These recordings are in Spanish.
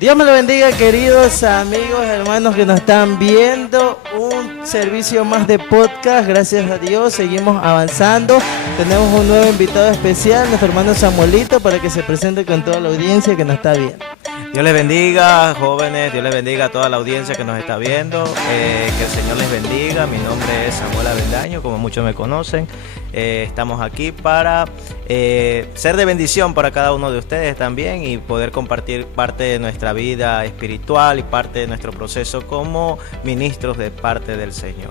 Dios me lo bendiga, queridos amigos, hermanos que nos están viendo. Un servicio más de podcast, gracias a Dios, seguimos avanzando. Tenemos un nuevo invitado especial, nuestro hermano Samuelito, para que se presente con toda la audiencia que nos está viendo. Dios les bendiga, jóvenes, Dios les bendiga a toda la audiencia que nos está viendo, que el Señor les bendiga. Mi nombre es Samuel Avendaño, como muchos me conocen. Estamos aquí para ser de bendición para cada uno de ustedes también y poder compartir parte de nuestra vida espiritual y parte de nuestro proceso como ministros de parte del Señor.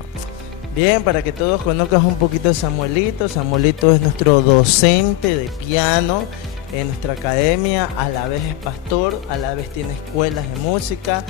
Bien, para que todos conozcan un poquito a Samuelito. Samuelito es nuestro docente de piano en nuestra academia, a la vez es pastor, a la vez tiene escuelas de música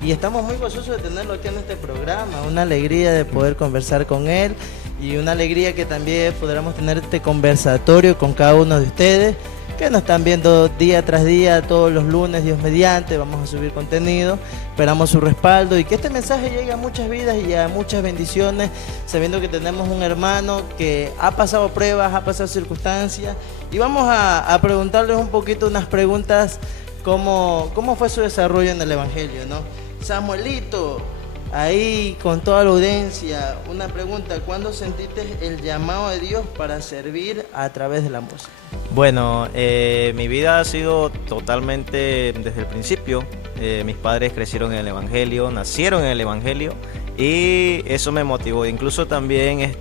y estamos muy gozosos de tenerlo aquí en este programa. Una alegría de poder conversar con él y una alegría que también podamos tener este conversatorio con cada uno de ustedes que nos están viendo día tras día, todos los lunes, Dios mediante, vamos a subir contenido, esperamos su respaldo y que este mensaje llegue a muchas vidas y a muchas bendiciones, sabiendo que tenemos un hermano que ha pasado pruebas, ha pasado circunstancias y vamos a preguntarles un poquito unas preguntas, cómo fue su desarrollo en el Evangelio, ¿no? Samuelito, ahí con toda la audiencia, una pregunta, ¿cuándo sentiste el llamado de Dios para servir a través de la música? Bueno, mi vida ha sido totalmente desde el principio. Mis padres crecieron en el Evangelio, nacieron en el Evangelio y eso me motivó. Incluso también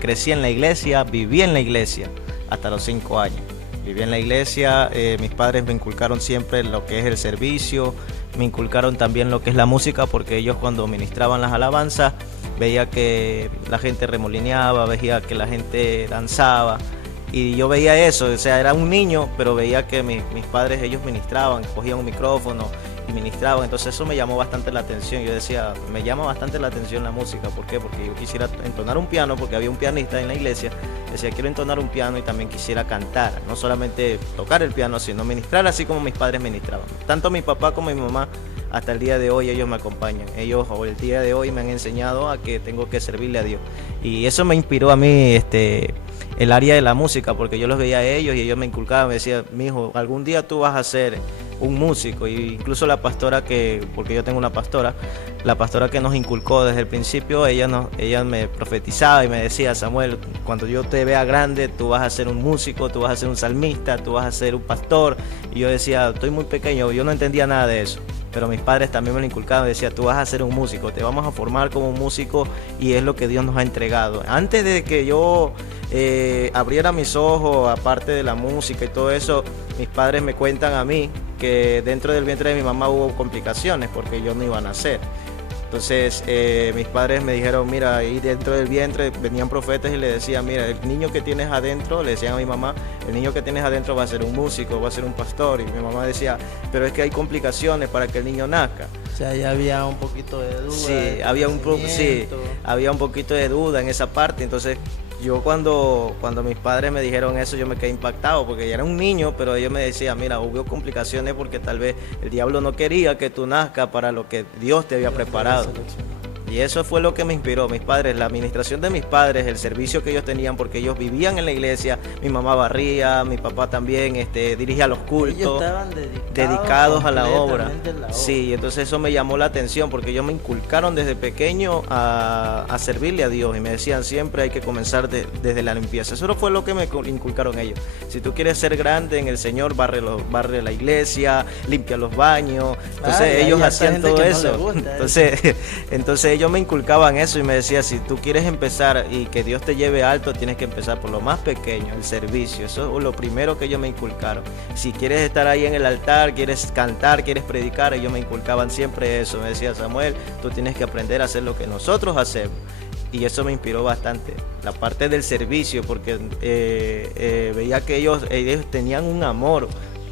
crecí en la iglesia, viví en la iglesia hasta los 5 años. Viví en la iglesia, mis padres me inculcaron siempre lo que es el servicio, me inculcaron también lo que es la música, porque ellos cuando ministraban las alabanzas veía que la gente remolineaba, veía que la gente danzaba y yo veía eso, o sea, era un niño, pero veía que mis padres, ellos ministraban, cogían un micrófono y ministraban, entonces eso me llamó bastante la atención. Yo decía, me llama bastante la atención la música. ¿Por qué? Porque yo quisiera entonar un piano, porque había un pianista en la iglesia. Decía, quiero entonar un piano y también quisiera cantar, no solamente tocar el piano, sino ministrar así como mis padres ministraban. Tanto mi papá como mi mamá, hasta el día de hoy ellos me acompañan. Ellos el día de hoy me han enseñado a que tengo que servirle a Dios. Y eso me inspiró a mí el área de la música, porque yo los veía a ellos y ellos me inculcaban, me decían, mijo, algún día tú vas a ser un músico. Y incluso la pastora porque yo tengo una pastora, la pastora que nos inculcó desde el principio, ella me profetizaba y me decía, Samuel, cuando yo te vea grande, tú vas a ser un músico, tú vas a ser un salmista, tú vas a ser un pastor. Y yo decía, estoy muy pequeño, yo no entendía nada de eso. Pero mis padres también me lo inculcaban, me decían, tú vas a ser un músico, te vamos a formar como un músico y es lo que Dios nos ha entregado. Antes de que yo abriera mis ojos, aparte de la música y todo eso, mis padres me cuentan a mí que dentro del vientre de mi mamá hubo complicaciones porque yo no iba a nacer. Entonces mis padres me dijeron, mira, ahí dentro del vientre venían profetas y le decían, mira, el niño que tienes adentro, le decían a mi mamá, el niño que tienes adentro va a ser un músico, va a ser un pastor. Y mi mamá decía, pero es que hay complicaciones para que el niño nazca. O sea, ya había un poquito de duda. Sí, había un poquito de duda en esa parte. Entonces yo cuando mis padres me dijeron eso, yo me quedé impactado porque ya era un niño, pero ellos me decían, mira, hubo complicaciones porque tal vez el diablo no quería que tú nazcas para lo que Dios te había preparado. Y eso fue lo que me inspiró, mis padres, la administración de mis padres, el servicio que ellos tenían, porque ellos vivían en la iglesia, mi mamá barría, mi papá también dirigía los cultos. Ellos estaban dedicados a la obra. Sí, entonces eso me llamó la atención, porque ellos me inculcaron desde pequeño a servirle a Dios, y me decían siempre hay que comenzar desde la limpieza. Eso fue lo que me inculcaron ellos. Si tú quieres ser grande en el Señor, barre la iglesia, limpia los baños. Entonces ellos hacían todo eso. Entonces ellos me inculcaban eso y me decía, si tú quieres empezar y que Dios te lleve alto, tienes que empezar por lo más pequeño, el servicio. Eso es lo primero que ellos me inculcaron. Si quieres estar ahí en el altar, quieres cantar, quieres predicar, ellos me inculcaban siempre eso. Me decía, Samuel, tú tienes que aprender a hacer lo que nosotros hacemos. Y eso me inspiró bastante, la parte del servicio, porque veía que ellos tenían un amor.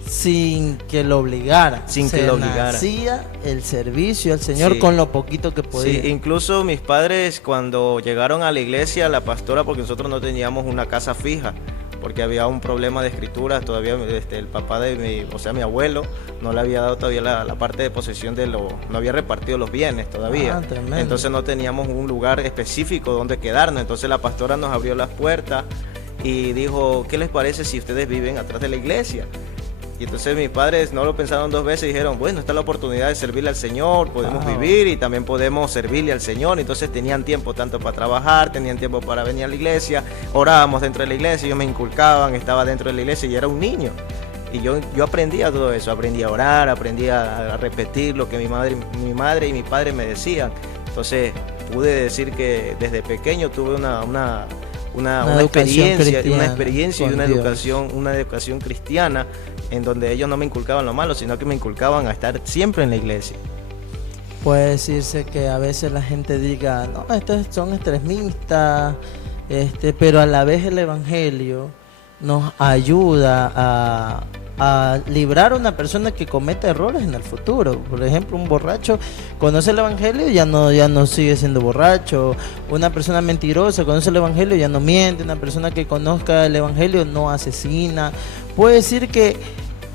Sin que lo obligara. Nacía el servicio al Señor con lo poquito que podía. Sí, incluso mis padres cuando llegaron a la iglesia, la pastora, porque nosotros no teníamos una casa fija, porque había un problema de escrituras, todavía el papá de mi abuelo no le había dado todavía la parte de posesión no había repartido los bienes todavía. Entonces no teníamos un lugar específico donde quedarnos. Entonces la pastora nos abrió las puertas y dijo, ¿qué les parece si ustedes viven atrás de la iglesia? Y entonces mis padres no lo pensaron dos veces y dijeron, bueno, esta es la oportunidad de servirle al Señor, podemos Wow. vivir y también podemos servirle al Señor. Entonces tenían tiempo tanto para trabajar, tenían tiempo para venir a la iglesia, orábamos dentro de la iglesia, ellos me inculcaban, estaba dentro de la iglesia y era un niño. Y yo aprendía todo eso, aprendí a orar, aprendí a repetir lo que mi madre y mi padre me decían. Entonces pude decir que desde pequeño tuve una experiencia y una educación cristiana, en donde ellos no me inculcaban lo malo, sino que me inculcaban a estar siempre en la iglesia. Puede decirse que a veces la gente diga, no, estos son extremistas, pero a la vez el Evangelio nos ayuda a librar a una persona que comete errores en el futuro. Por ejemplo, un borracho conoce el Evangelio y ya no sigue siendo borracho. Una persona mentirosa conoce el Evangelio y ya no miente. Una persona que conozca el Evangelio no asesina. Puede decir que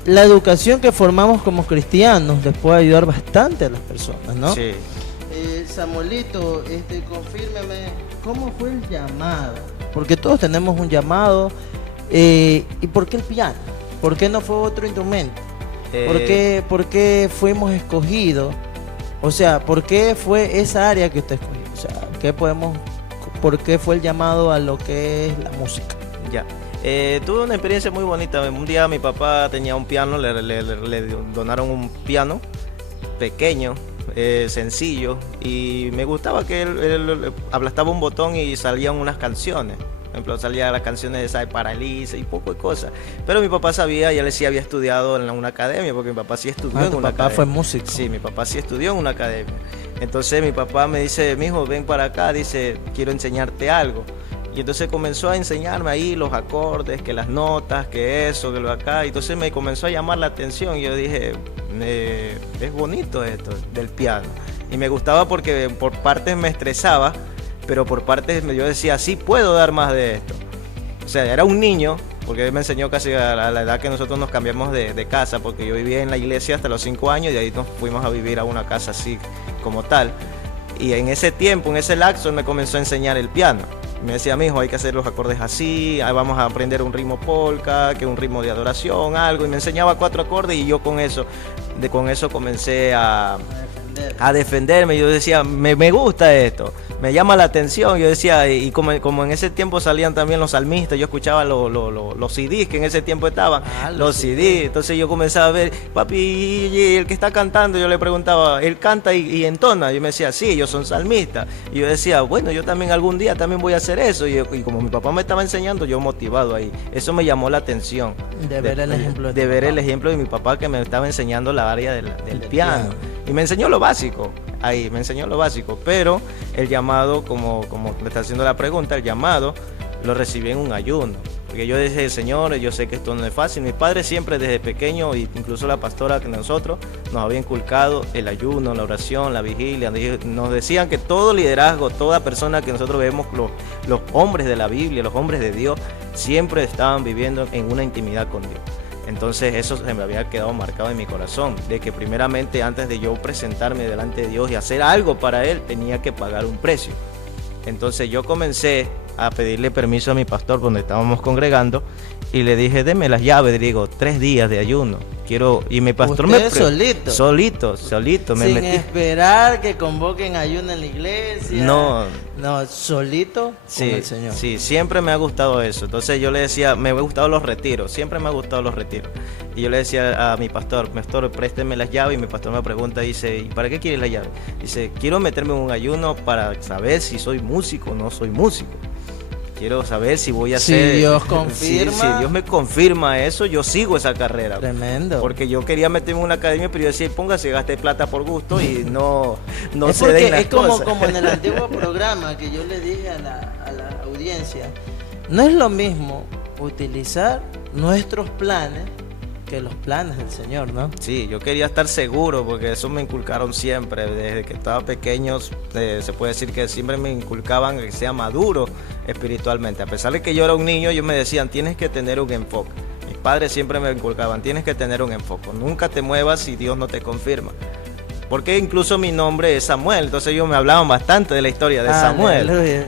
la educación que formamos como cristianos les puede ayudar bastante a las personas, ¿no? Sí. Samuelito, confírmeme, ¿cómo fue el llamado? Porque todos tenemos un llamado. ¿Y por qué el piano? ¿Por qué no fue otro instrumento? ¿Por qué fuimos escogidos? O sea, ¿por qué fue esa área que usted escogió? O sea, ¿por qué fue el llamado a lo que es la música? Ya. Tuve una experiencia muy bonita. Un día mi papá tenía un piano, le donaron un piano pequeño, sencillo, y me gustaba que él aplastaba un botón y salían unas canciones. Por ejemplo, salían las canciones de Sai Paralisa y poco de cosas. Pero mi papá sabía, y él sí había estudiado en una academia, porque mi papá sí estudió en una academia. ¿Tu papá fue músico? Sí, mi papá sí estudió en una academia. Entonces mi papá me dice, mijo, ven para acá, dice, quiero enseñarte algo. Y entonces comenzó a enseñarme ahí los acordes, que las notas, que eso, que lo acá. Y entonces me comenzó a llamar la atención. Y yo dije, es bonito esto del piano. Y me gustaba porque por partes me estresaba, pero por partes yo decía, sí puedo dar más de esto. O sea, era un niño, porque él me enseñó casi a la edad que nosotros nos cambiamos de casa, porque yo vivía en la iglesia hasta los 5 años y de ahí nos fuimos a vivir a una casa así como tal. Y en ese tiempo, en ese lapso, él me comenzó a enseñar el piano. Me decía, mijo, hay que hacer los acordes así, ahí vamos a aprender un ritmo polka, que un ritmo de adoración, algo. Y me enseñaba 4 acordes y yo con eso comencé a defenderme. Yo decía, me gusta esto, me llama la atención. Yo decía, y como en ese tiempo salían también los salmistas, yo escuchaba los CDs que en ese tiempo estaban, los CDs. Entonces yo comenzaba a ver, papi, y el que está cantando, yo le preguntaba, él canta y entona. Yo me decía, sí, ellos son salmistas. Y yo decía, bueno, yo también algún día también voy a hacer eso. Y como mi papá me estaba enseñando, yo motivado ahí. Eso me llamó la atención. De ver el ejemplo de ver el ejemplo de mi papá, que me estaba enseñando la área del piano. Y me enseñó lo básico, ahí me enseñó lo básico, pero el llamado, como me está haciendo la pregunta, el llamado lo recibí en un ayuno. Porque yo decía, Señor, yo sé que esto no es fácil. Mi padre siempre desde pequeño, incluso la pastora que nosotros, nos había inculcado el ayuno, la oración, la vigilia. Nos decían que todo liderazgo, toda persona que nosotros vemos, los hombres de la Biblia, los hombres de Dios, siempre estaban viviendo en una intimidad con Dios. Entonces eso se me había quedado marcado en mi corazón, de que primeramente antes de yo presentarme delante de Dios y hacer algo para Él, tenía que pagar un precio. Entonces yo comencé a pedirle permiso a mi pastor donde estábamos congregando y le dije, deme las llaves. Le digo, 3 días de ayuno quiero. Y mi pastor solito me sin metí. Esperar que convoquen ayuno en la iglesia, no, solito sí, con el Señor. Sí, siempre me ha gustado eso. Entonces yo le decía, me ha gustado los retiros, siempre me ha gustado los retiros. Y yo le decía a mi pastor, présteme las llaves. Y mi pastor me pregunta, dice, ¿y para qué quieres las llaves? Dice, quiero meterme en un ayuno para saber si soy músico o no soy músico. Quiero saber si voy a ser. Si Dios confirma. Si Dios me confirma eso, yo sigo esa carrera. Tremendo. Porque yo quería meterme en una academia, pero yo decía, póngase, gaste plata por gusto y no es se den las es como, cosas. como en el antiguo programa que yo le dije a la audiencia, no es lo mismo utilizar nuestros planes que los planes del Señor, ¿no? Sí, yo quería estar seguro porque eso me inculcaron siempre, desde que estaba pequeño. Se puede decir que siempre me inculcaban que sea maduro espiritualmente. A pesar de que yo era un niño, ellos me decían, tienes que tener un enfoque. Mis padres siempre me inculcaban, tienes que tener un enfoque, nunca te muevas si Dios no te confirma. Porque incluso mi nombre es Samuel, entonces ellos me hablaban bastante de la historia de Samuel.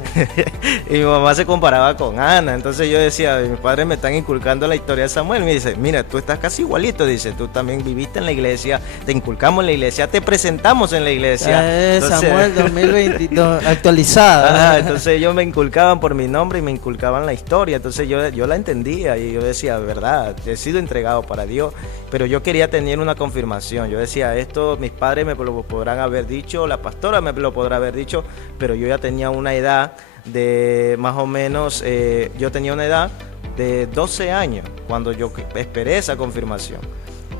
Y mi mamá se comparaba con Ana. Entonces yo decía, mis padres me están inculcando la historia de Samuel. Me dice, mira, tú estás casi igualito. Dice, tú también viviste en la iglesia, te inculcamos en la iglesia, te presentamos en la iglesia. Entonces, Samuel 2022, actualizada. Ajá, entonces ellos me inculcaban por mi nombre y me inculcaban la historia. Entonces yo la entendía y yo decía, verdad, he sido entregado para Dios. Pero yo quería tener una confirmación. Yo decía, esto mis padres me lo podrán haber dicho, la pastora me lo podrá haber dicho, pero yo ya tenía una edad de más o menos, yo tenía una edad de 12 años cuando yo esperé esa confirmación.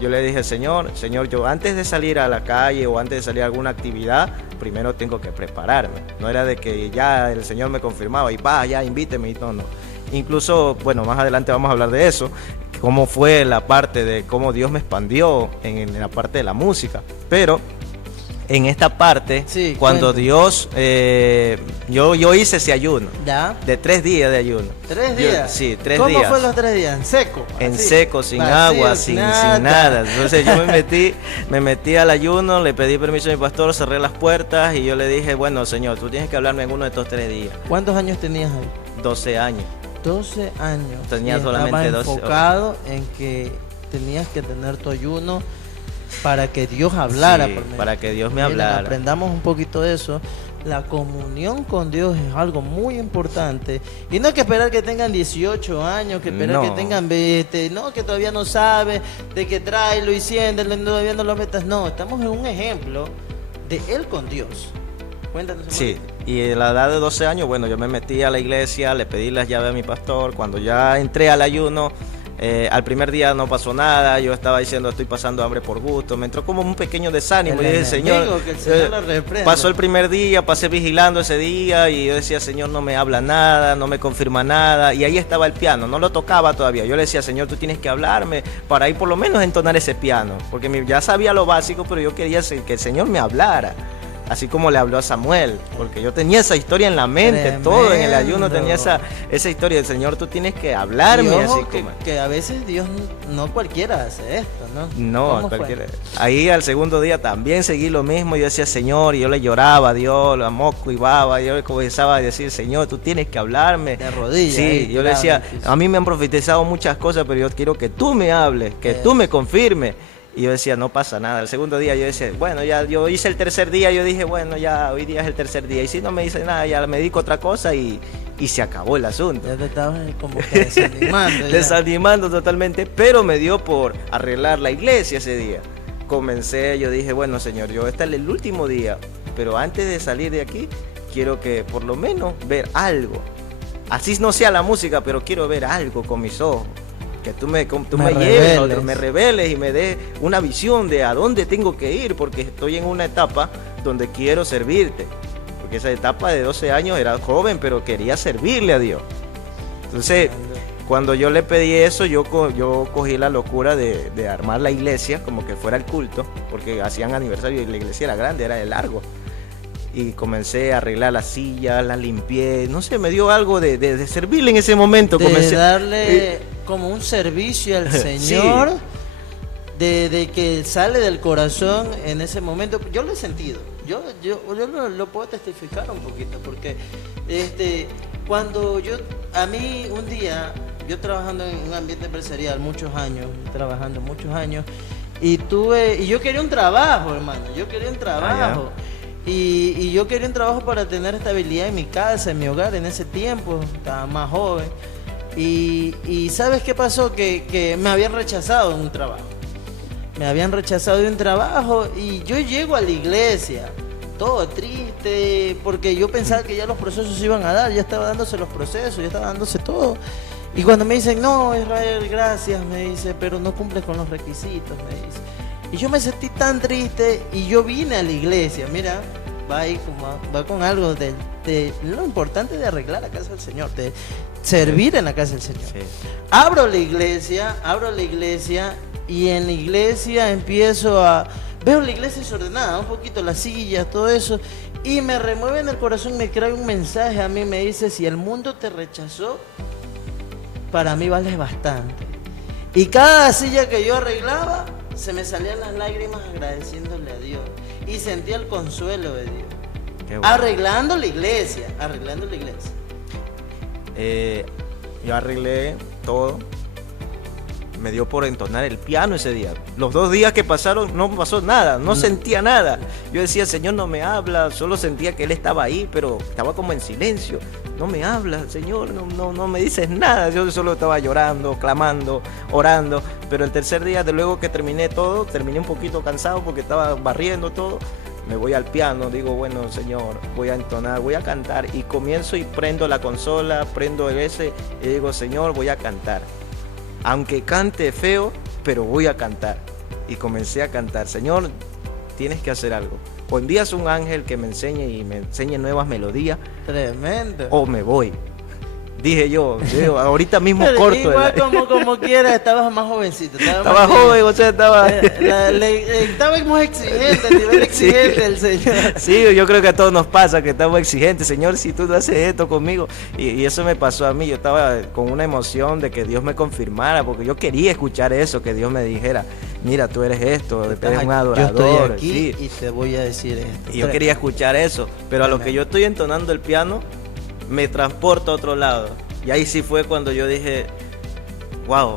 Yo le dije, Señor, yo antes de salir a la calle o antes de salir a alguna actividad, primero tengo que prepararme. No era de que ya el Señor me confirmaba y ya invíteme y no. Incluso, bueno, más adelante vamos a hablar de eso, cómo fue la parte de cómo Dios me expandió en la parte de la música. Pero en esta parte, sí, cuando cuéntame. Dios, yo hice ese ayuno, ¿ya? De 3 días de ayuno. ¿3 días? Sí, 3 días. ¿Cómo fue los 3 días? ¿En seco? En así, seco, sin agua, sin nada. Entonces yo me metí al ayuno, le pedí permiso a mi pastor, cerré las puertas y yo le dije, bueno, Señor, tú tienes que hablarme en uno de estos 3 días. ¿Cuántos años tenías ahí? 12 años. 12 años. Tenía solamente 12 enfocado en que tenías que tener tu ayuno para que Dios hablara, sí, por medio. Para que Dios me hablara. Aprendamos un poquito de eso. La comunión con Dios es algo muy importante. Y no hay que esperar que tengan 18 años, que esperar que tengan 20, no, que todavía no sabe, de que tráelo y siéndelo, todavía no lo metas. No, estamos en un ejemplo de Él con Dios. Cuéntanos. Sí, y a la edad de 12 años, bueno, yo me metí a la iglesia, le pedí las llaves a mi pastor. Cuando ya entré al ayuno, al primer día no pasó nada, yo estaba diciendo estoy pasando hambre por gusto, me entró como un pequeño desánimo y dije, Señor, pasó el primer día, pasé vigilando ese día y yo decía, Señor, no me habla nada, no me confirma nada, y ahí estaba el piano, no lo tocaba todavía. Yo le decía, Señor, tú tienes que hablarme para ir por lo menos entonar ese piano, porque ya sabía lo básico, pero yo quería que el Señor me hablara. Así como le habló a Samuel, porque yo tenía esa historia en la mente. Tremendo. Todo en el ayuno tenía esa historia del Señor, tú tienes que hablarme. Y ojo, así que a veces Dios no cualquiera hace esto, ¿no? No, cualquiera. Ahí al segundo día también seguí lo mismo, yo decía Señor, y yo le lloraba a Dios, a moco y baba, yo le comenzaba a decir, Señor, tú tienes que hablarme. De rodillas. Sí, yo le decía, a mí me han profetizado muchas cosas, pero yo quiero que tú me hables, que tú me confirmes. Y yo decía, no pasa nada. El segundo día yo decía, bueno, ya yo hice el tercer día, yo dije, bueno, ya hoy día es el tercer día. Y si no me dice nada, ya me dedico a otra cosa y se acabó el asunto. Ya te estabas como que desanimando. Desanimando totalmente, pero me dio por arreglar la iglesia ese día. Comencé, yo dije, bueno, Señor, yo este es el último día, pero antes de salir de aquí, quiero que por lo menos ver algo. Así no sea la música, pero quiero ver algo con mis ojos. Que tú me lleves, me reveles y me des una visión de a dónde tengo que ir, porque estoy en una etapa donde quiero servirte. Porque esa etapa de 12 años era joven, pero quería servirle a Dios. Entonces, cuando yo le pedí eso, yo cogí la locura de armar la iglesia como que fuera el culto, porque hacían aniversario y la iglesia era grande, era de largo. Y comencé a arreglar las sillas, las limpié, no sé, me dio algo de servirle en ese momento. Comencé darle como un servicio al Señor, sí. de que sale del corazón en ese momento. Yo lo he sentido, yo lo puedo testificar un poquito, porque cuando a mí un día, yo trabajando en un ambiente empresarial muchos años, y yo quería un trabajo, hermano, Y yo quería un trabajo para tener estabilidad en mi casa, en mi hogar. En ese tiempo estaba más joven. Y ¿sabes qué pasó? Que me habían rechazado de un trabajo. Y yo llego a la iglesia todo triste, porque yo pensaba que ya los procesos se iban a dar. Ya estaba dándose los procesos, ya estaba dándose todo. Y cuando me dicen, no, Israel, gracias, me dice, pero no cumples con los requisitos, me dice. Y yo me sentí tan triste y yo vine a la iglesia. Mira, va con algo de lo importante de arreglar la casa del Señor, de servir en la casa del Señor. Sí. Abro la iglesia y en la iglesia veo la iglesia desordenada, un poquito las sillas, todo eso, y me remueve en el corazón, me trae un mensaje a mí, me dice, si el mundo te rechazó, para mí vales bastante. Y cada silla que yo arreglaba, se me salían las lágrimas agradeciéndole a Dios y sentía el consuelo de Dios. Bueno. Arreglando la iglesia. Yo arreglé todo. Me dio por entonar el piano ese día. Los 2 días que pasaron no pasó nada, no sentía nada. Yo decía, Señor, no me habla, solo sentía que Él estaba ahí, pero estaba como en silencio. No me habla, Señor, no me dices nada. Yo solo estaba llorando, clamando, orando. Pero el tercer día, de luego que terminé todo, terminé un poquito cansado porque estaba barriendo todo. Me voy al piano, digo, bueno, Señor, voy a entonar, voy a cantar. Y comienzo y prendo la consola, prendo el S y digo, Señor, voy a cantar. Aunque cante feo, pero voy a cantar. Y comencé a cantar. Señor, tienes que hacer algo. O envías un ángel que me enseñe y me enseñe nuevas melodías. Tremendo. O me voy. Dije yo ahorita mismo corto. Igual como quiera, estabas más jovencito. Estaba joven, o sea, estaba... Estaba más exigente, nivel exigente sí. El Señor. Sí, yo creo que a todos nos pasa que estamos exigentes. Señor, si tú no haces esto conmigo. Y eso me pasó a mí. Yo estaba con una emoción de que Dios me confirmara, porque yo quería escuchar eso, que Dios me dijera, mira, tú eres esto, eres un adorador. Yo estoy aquí y te voy a decir esto. Y yo quería escuchar eso, pero a lo que yo estoy entonando el piano, me transporta a otro lado. Y ahí sí fue cuando yo dije, wow.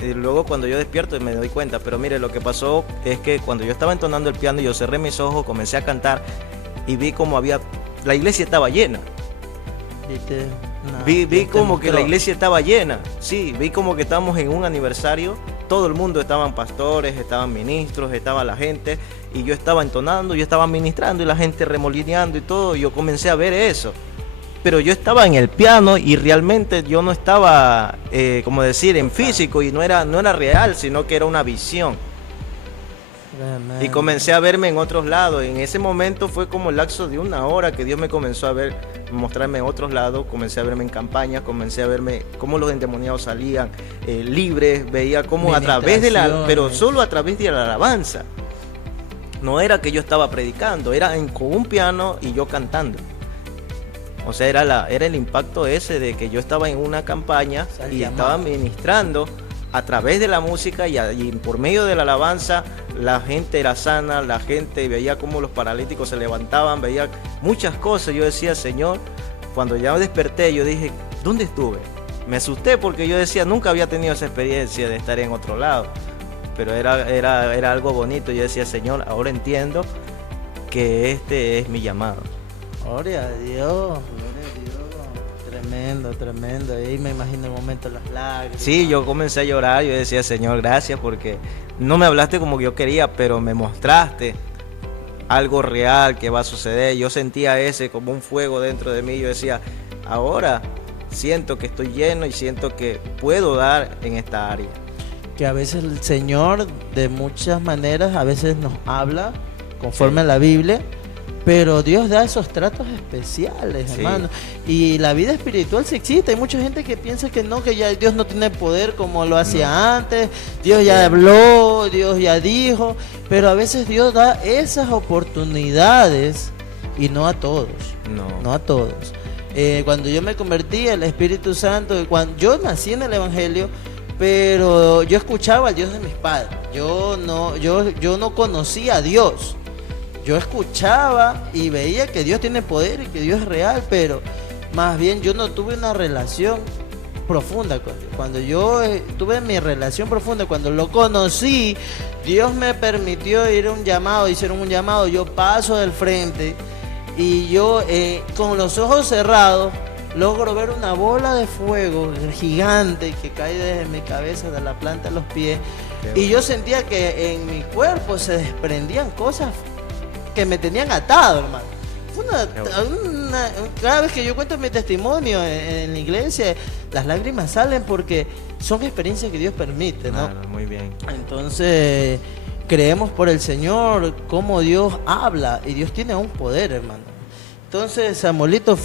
Y luego cuando yo despierto me doy cuenta. Pero mire, lo que pasó es que cuando yo estaba entonando el piano, yo cerré mis ojos, comencé a cantar y vi como la iglesia estaba llena. Vi como que la iglesia estaba llena. Sí, vi como que estábamos en un aniversario. Todo el mundo, estaban pastores, estaban ministros, estaba la gente. Y yo estaba entonando, yo estaba ministrando y la gente remolineando y todo. Y yo comencé a ver eso. Pero yo estaba en el piano y realmente yo no estaba, como decir, en físico, y no era real, sino que era una visión. Y comencé a verme en otros lados. En ese momento fue como el lapso de 1 hora que Dios me comenzó a ver, mostrarme en otros lados. Comencé a verme en campañas, comencé a verme cómo los endemoniados salían libres, veía cómo a través pero solo a través de la alabanza. No era que yo estaba predicando, era con un piano y yo cantando. O sea, era el impacto ese de que yo estaba en una campaña y estaba ministrando a través de la música y por medio de la alabanza. La gente era sana, la gente veía cómo los paralíticos se levantaban, veía muchas cosas. Yo decía, Señor, cuando ya me desperté, yo dije, ¿dónde estuve? Me asusté porque yo decía, nunca había tenido esa experiencia de estar en otro lado. Pero era algo bonito. Yo decía, Señor, ahora entiendo que este es mi llamado. Gloria a Dios. Tremendo. Ahí me imagino el momento, las lágrimas. Sí, yo comencé a llorar. Yo decía, Señor, gracias, porque no me hablaste como yo quería, pero me mostraste algo real que va a suceder. Yo sentía como un fuego dentro de mí. Yo decía, ahora siento que estoy lleno y siento que puedo dar en esta área. Que a veces el Señor, de muchas maneras, a veces nos habla conforme a la Biblia. Pero Dios da esos tratos especiales, hermano. Y la vida espiritual sí existe. Hay mucha gente que piensa que no, que ya Dios no tiene poder como lo hacía antes. Dios ya habló, Dios ya dijo. Pero a veces Dios da esas oportunidades y no a todos. No a todos. Cuando yo me convertí, el Espíritu Santo, cuando yo nací en el Evangelio, pero yo escuchaba al Dios de mis padres. Yo no conocía a Dios. Yo escuchaba y veía que Dios tiene poder y que Dios es real, pero más bien yo no tuve una relación profunda con Dios. Cuando yo tuve mi relación profunda, cuando lo conocí, Dios me permitió ir a un llamado, hicieron un llamado, yo paso del frente y yo con los ojos cerrados logro ver una bola de fuego gigante que cae desde mi cabeza, de la planta a los pies, y yo sentía que en mi cuerpo se desprendían cosas que me tenían atado, hermano. Cada vez que yo cuento mi testimonio en la iglesia, las lágrimas salen porque son experiencias que Dios permite, ¿no? Claro, muy bien. Entonces, creemos por el Señor cómo Dios habla, y Dios tiene un poder, hermano. Entonces, Samuelito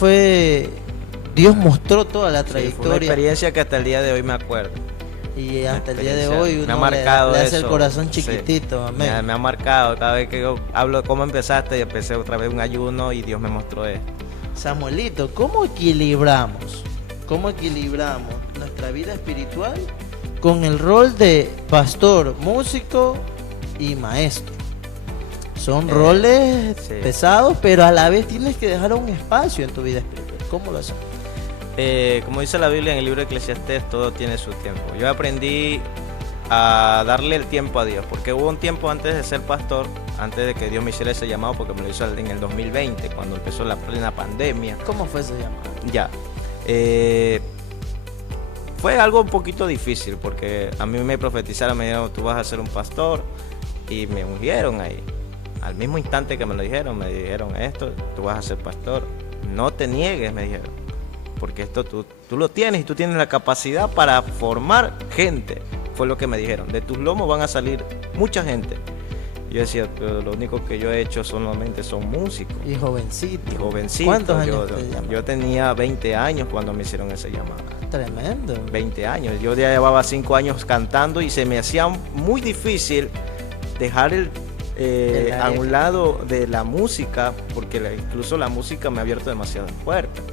Dios mostró toda la trayectoria. Fue una experiencia que hasta el día de hoy me acuerdo. Y hasta el día de hoy uno me ha marcado le hace el corazón chiquitito. Sí. Me ha marcado. Cada vez que yo hablo de cómo empezaste, y empecé otra vez un ayuno y Dios me mostró esto. Samuelito, ¿cómo equilibramos nuestra vida espiritual con el rol de pastor, músico y maestro? Son roles pesados, pero a la vez tienes que dejar un espacio en tu vida espiritual. ¿Cómo lo haces? Como dice la Biblia en el libro de Eclesiastés, todo tiene su tiempo. Yo aprendí a darle el tiempo a Dios, porque hubo un tiempo antes de ser pastor, antes de que Dios me hiciera ese llamado, porque me lo hizo en el 2020, cuando empezó la plena pandemia. ¿Cómo fue ese llamado? Ya. Fue algo un poquito difícil, porque a mí me profetizaron, me dijeron, tú vas a ser un pastor, y me ungieron ahí. Al mismo instante que me lo dijeron, me dijeron esto, tú vas a ser pastor, no te niegues, me dijeron, porque esto tú lo tienes y tú tienes la capacidad para formar gente. Fue lo que me dijeron, de tus lomos van a salir mucha gente. Yo decía, pero lo único que yo he hecho solamente son músicos. Y jovencito. ¿Cuántos años yo tenía 20 años cuando me hicieron ese llamado. Tremendo. 20 años. Yo ya llevaba 5 años cantando y se me hacía muy difícil dejar a un lado de la música, porque incluso la música me ha abierto demasiadas puertas.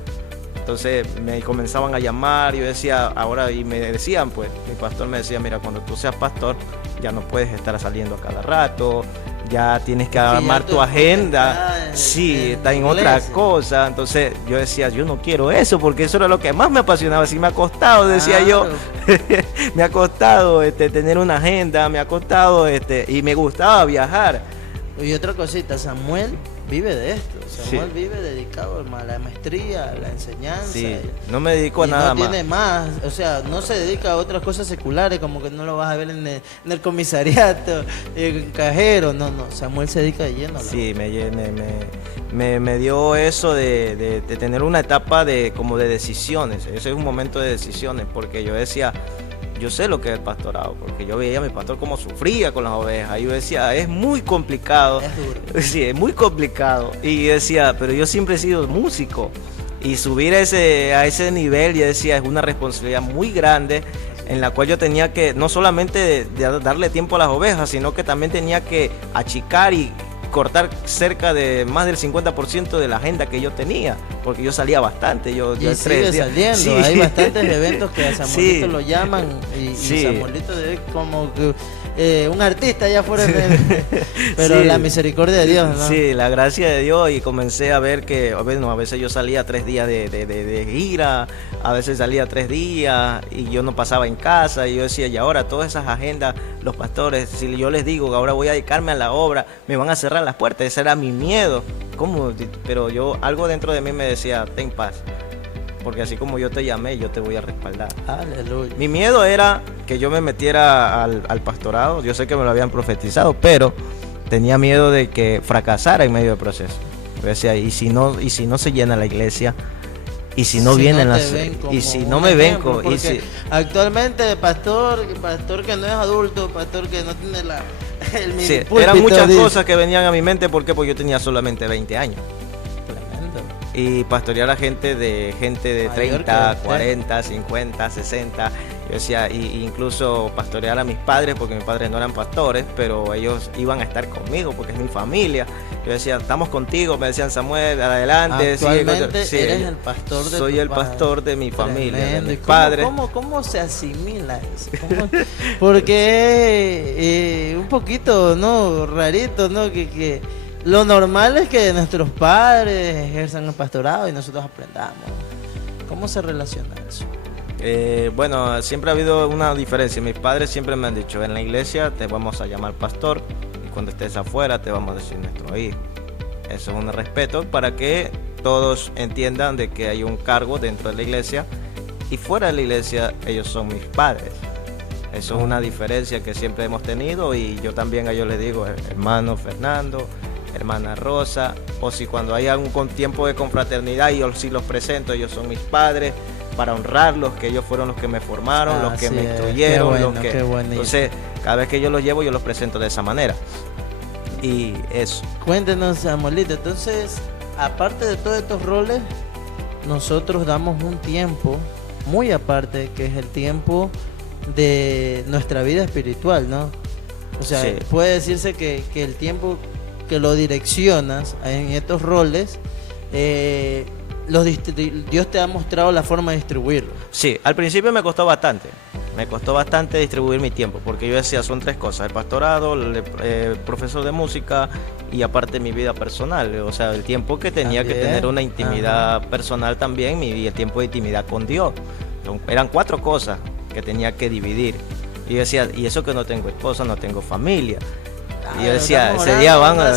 Entonces me comenzaban a llamar y yo decía, ahora, y me decían, pues, mi pastor me decía, mira, cuando tú seas pastor, ya no puedes estar saliendo a cada rato, ya tienes que armar tu agenda, está en otra cosa. Entonces yo decía, yo no quiero eso, porque eso era lo que más me apasionaba. Si me ha costado, decía yo, me ha costado tener una agenda, me ha costado y me gustaba viajar. Y otra cosita, Samuel vive de esto. Samuel vive dedicado a la maestría, a la enseñanza. Sí, no me dedico a nada más. No tiene más, o sea, no se dedica a otras cosas seculares, como que no lo vas a ver en el comisariato, en cajero. No, Samuel se dedica de lleno. Sí, me dio eso de tener una etapa como de decisiones. Ese es un momento de decisiones, porque yo decía, yo sé lo que es el pastorado, porque yo veía a mi pastor cómo sufría con las ovejas. Y yo decía, es muy complicado. Es duro. Sí, es muy complicado. Y yo decía, pero yo siempre he sido músico. Y subir a ese nivel, yo decía, es una responsabilidad muy grande, en la cual yo tenía que no solamente darle tiempo a las ovejas, sino que también tenía que achicar y cortar cerca de más del 50% de la agenda que yo tenía, porque yo salía bastante. Yo sigue saliendo, sí. Hay bastantes eventos que a Samuelito lo llaman y Samuelito es como que un artista allá afuera, pero la misericordia de Dios, ¿no? Sí, la gracia de Dios, y comencé a ver que, bueno, a veces yo salía 3 días de gira, a veces salía 3 días y yo no pasaba en casa, y yo decía, y ahora todas esas agendas, los pastores, si yo les digo que ahora voy a dedicarme a la obra, me van a cerrar las puertas. Ese era mi miedo. ¿Cómo? Pero algo dentro de mí me decía, ten paz, porque así como yo te llamé, yo te voy a respaldar. Aleluya. Mi miedo era que yo me metiera al pastorado. Yo sé que me lo habían profetizado, pero tenía miedo de que fracasara en medio del proceso. Yo decía, y si no se llena la iglesia, y si no vienen las, y si no me ven, y si actualmente pastor que no es adulto, pastor que no tiene el mini púlpito, eran muchas cosas que venían a mi mente. ¿Por qué? Porque yo tenía solamente 20 años. Y pastorear a gente de 30, 40, 50, 60. Yo decía, y incluso pastorear a mis padres, porque mis padres no eran pastores, pero ellos iban a estar conmigo porque es mi familia. Yo decía, estamos contigo, me decían, Samuel, adelante. Actualmente eres el pastor de soy el pastor de mi familia, de mis padres. ¿Cómo se asimila eso? Porque un poquito, ¿no? Rarito, ¿no? Que lo normal es que nuestros padres ejerzan el pastorado y nosotros aprendamos. ¿Cómo se relaciona eso? Bueno, siempre ha habido una diferencia. Mis padres siempre me han dicho, en la iglesia te vamos a llamar pastor, y cuando estés afuera te vamos a decir nuestro hijo. Eso es un respeto para que todos entiendan de que hay un cargo dentro de la iglesia, y fuera de la iglesia ellos son mis padres. Eso es una diferencia que siempre hemos tenido, y yo también a ellos les digo, hermano Fernando, hermana Rosa, o si cuando hay algún tiempo de confraternidad, yo sí los presento, ellos son mis padres, para honrarlos, que ellos fueron los que me formaron, los que me instruyeron. Qué bueno, entonces, cada vez que yo los llevo, yo los presento de esa manera. Y eso. Cuéntenos, Samuelito, entonces, aparte de todos estos roles, nosotros damos un tiempo muy aparte, que es el tiempo de nuestra vida espiritual, ¿no? O sea, puede decirse que el tiempo que lo direccionas en estos roles, Dios te ha mostrado la forma de distribuirlo. Sí, al principio me costó bastante. Me costó bastante distribuir mi tiempo, porque yo decía, son tres cosas: el pastorado, el profesor de música y aparte mi vida personal. O sea, el tiempo que tenía También. que tener una intimidad personal también, y el tiempo de intimidad con Dios. Eran cuatro cosas que tenía que dividir. Y yo decía, y eso que no tengo esposa, no tengo familia. Y yo decía, ese día van a...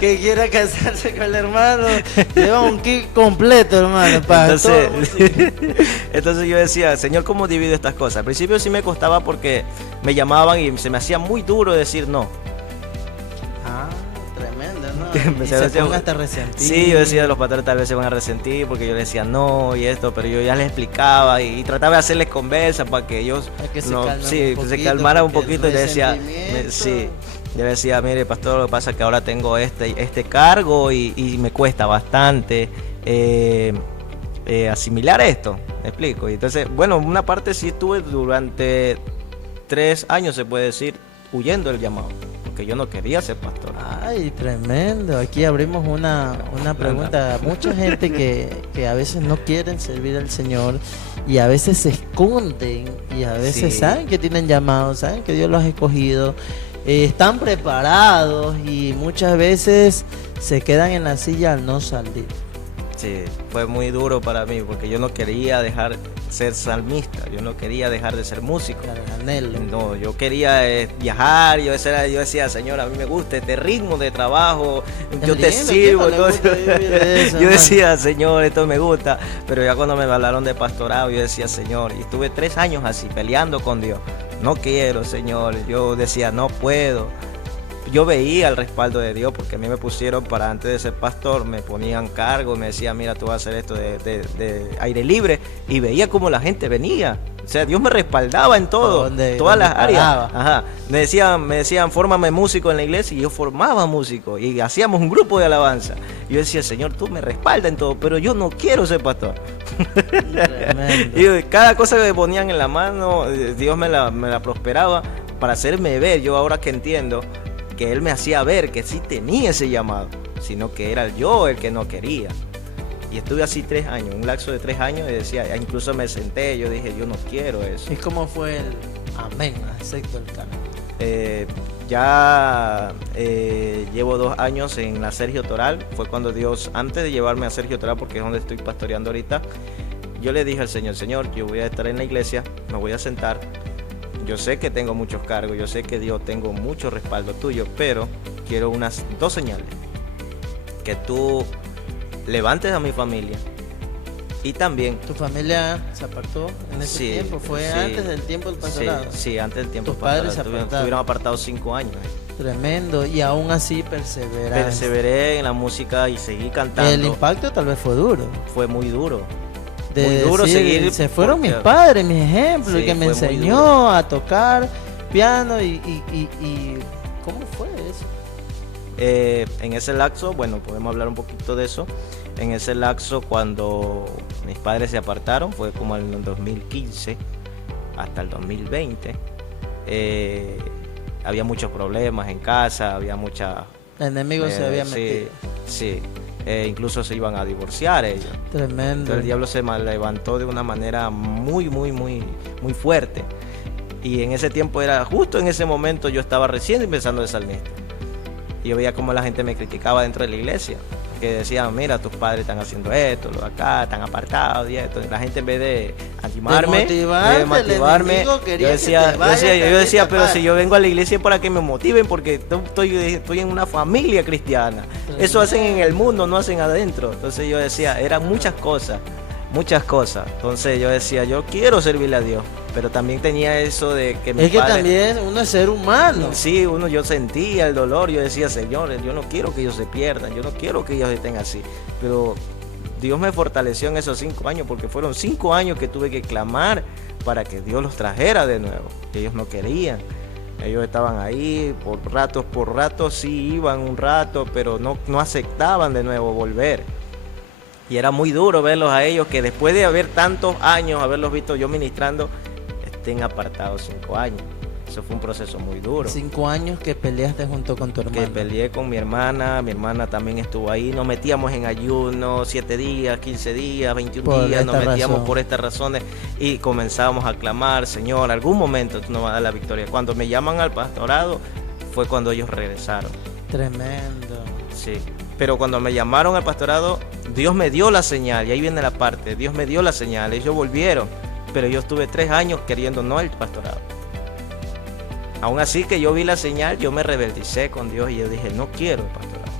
que quiera casarse con el hermano, lleva un kit completo, hermano, para Entonces yo decía, Señor, ¿cómo divido estas cosas? Al principio sí me costaba porque me llamaban y se me hacía muy duro decir no. Ah, tremendo, ¿no? Y se ponga hasta resentir. Sí, yo decía, los pastores tal vez se van a resentir porque yo les decía no y esto, pero yo ya les explicaba y trataba de hacerles conversa para que ellos se calmaran un poquito, y le decía, yo le decía, mire, pastor, lo que pasa es que ahora tengo este cargo y me cuesta bastante asimilar esto, me explico. Y entonces, bueno, una parte sí estuve durante 3 años, se puede decir, huyendo del llamado, porque yo no quería ser pastor. Ay, tremendo. Aquí abrimos una pregunta. Mucha gente que a veces no quieren servir al Señor y a veces se esconden y a veces saben que tienen llamado, saben que Dios los ha escogido, están preparados y muchas veces se quedan en la silla al no salir. Sí, fue muy duro para mí porque yo no quería dejar ser salmista, yo no quería dejar de ser músico. No, yo quería viajar, yo decía, Señor, a mí me gusta este ritmo de trabajo, yo te sirvo. Yo decía, Señor, esto me gusta, pero ya cuando me hablaron de pastorado, yo decía, Señor, y estuve 3 años así, peleando con Dios. No quiero, Señor, yo decía, no puedo. Yo veía el respaldo de Dios porque a mí me pusieron para, antes de ser pastor, me ponían cargo, me decían, mira, tú vas a hacer esto de aire libre, y veía como la gente venía. O sea, Dios me respaldaba en todo, todas las áreas. Ajá. Me decían, fórmame músico en la iglesia, y yo formaba músico y hacíamos un grupo de alabanza. Y yo decía, Señor, tú me respaldas en todo, pero yo no quiero ser pastor. Y cada cosa que me ponían en la mano, Dios me la prosperaba para hacerme ver. Yo ahora que entiendo que Él me hacía ver que sí tenía ese llamado, sino que era yo el que no quería. Y estuve así 3 años, un lapso de 3 años, y decía, incluso me senté, yo dije, yo no quiero eso. ¿Y cómo fue el amén, acepto el cambio? Llevo 2 años en la Sergio Toral. Fue cuando Dios, antes de llevarme a Sergio Toral, porque es donde estoy pastoreando ahorita, yo le dije al Señor, Señor, yo voy a estar en la iglesia, me voy a sentar. Yo sé que tengo muchos cargos, yo sé que Dios tengo mucho respaldo tuyo, pero quiero unas 2 señales. Que tú levantes a mi familia y también... ¿Tu familia se apartó en ese tiempo? ¿Fue antes del tiempo del pastorado? Sí, antes del tiempo del pastorado. ¿Tus padres se apartaron? Estuvieron apartados 5 años. Tremendo, y aún así perseveraste. Perseveré en la música y seguí cantando. El impacto tal vez fue duro. Fue muy duro. Muy duro seguir. Se fueron mis padres, mis ejemplos, que me enseñó a tocar piano y ¿cómo fue eso? En ese lapso, bueno, podemos hablar un poquito de eso. En ese lapso, cuando mis padres se apartaron, fue como en el 2015 hasta el 2020. Había muchos problemas en casa, había mucha... El enemigo se había metido. Sí. Incluso se iban a divorciar ellos. Tremendo. Entonces el diablo se levantó de una manera muy fuerte. Y en ese tiempo justo en ese momento yo estaba recién empezando de salmista. Y yo veía como la gente me criticaba dentro de la iglesia. Que decían, mira, tus padres están haciendo esto, lo de acá, están apartados y esto. Y la gente, en vez de animarme, de motivarme, yo decía, pero si yo vengo a la iglesia para que me motiven, porque estoy en una familia cristiana. Eso hacen en el mundo, no hacen adentro. Entonces yo decía, eran muchas cosas. Entonces yo decía, yo quiero servirle a Dios, pero también tenía eso de que es que también uno es ser humano. Sí, yo sentía el dolor, yo decía, Señor, yo no quiero que ellos se pierdan, yo no quiero que ellos estén así. Pero Dios me fortaleció en esos 5 años, porque fueron 5 años que tuve que clamar para que Dios los trajera de nuevo. Ellos no querían. Ellos estaban ahí por ratos sí iban un rato, pero no aceptaban de nuevo volver. Y era muy duro verlos a ellos, que después de haber tantos años, haberlos visto yo ministrando, estén apartados 5 años. eso fue un proceso muy duro. 5 años que peleaste junto con tu hermana. Que peleé con mi hermana también estuvo ahí, nos metíamos en ayuno, 7 días, 15 días, 21 días, nos metíamos por estas razones y comenzábamos a clamar, Señor, algún momento tú nos vas a dar la victoria. Cuando me llaman al pastorado, fue cuando ellos regresaron. Tremendo. Sí, pero cuando me llamaron al pastorado, Dios me dio la señal, y ahí viene la parte, Dios me dio la señal, ellos volvieron, pero yo estuve 3 años queriendo no el pastorado. Aún así que yo vi la señal, yo me rebeldicé con Dios y yo dije, no quiero el pastorado,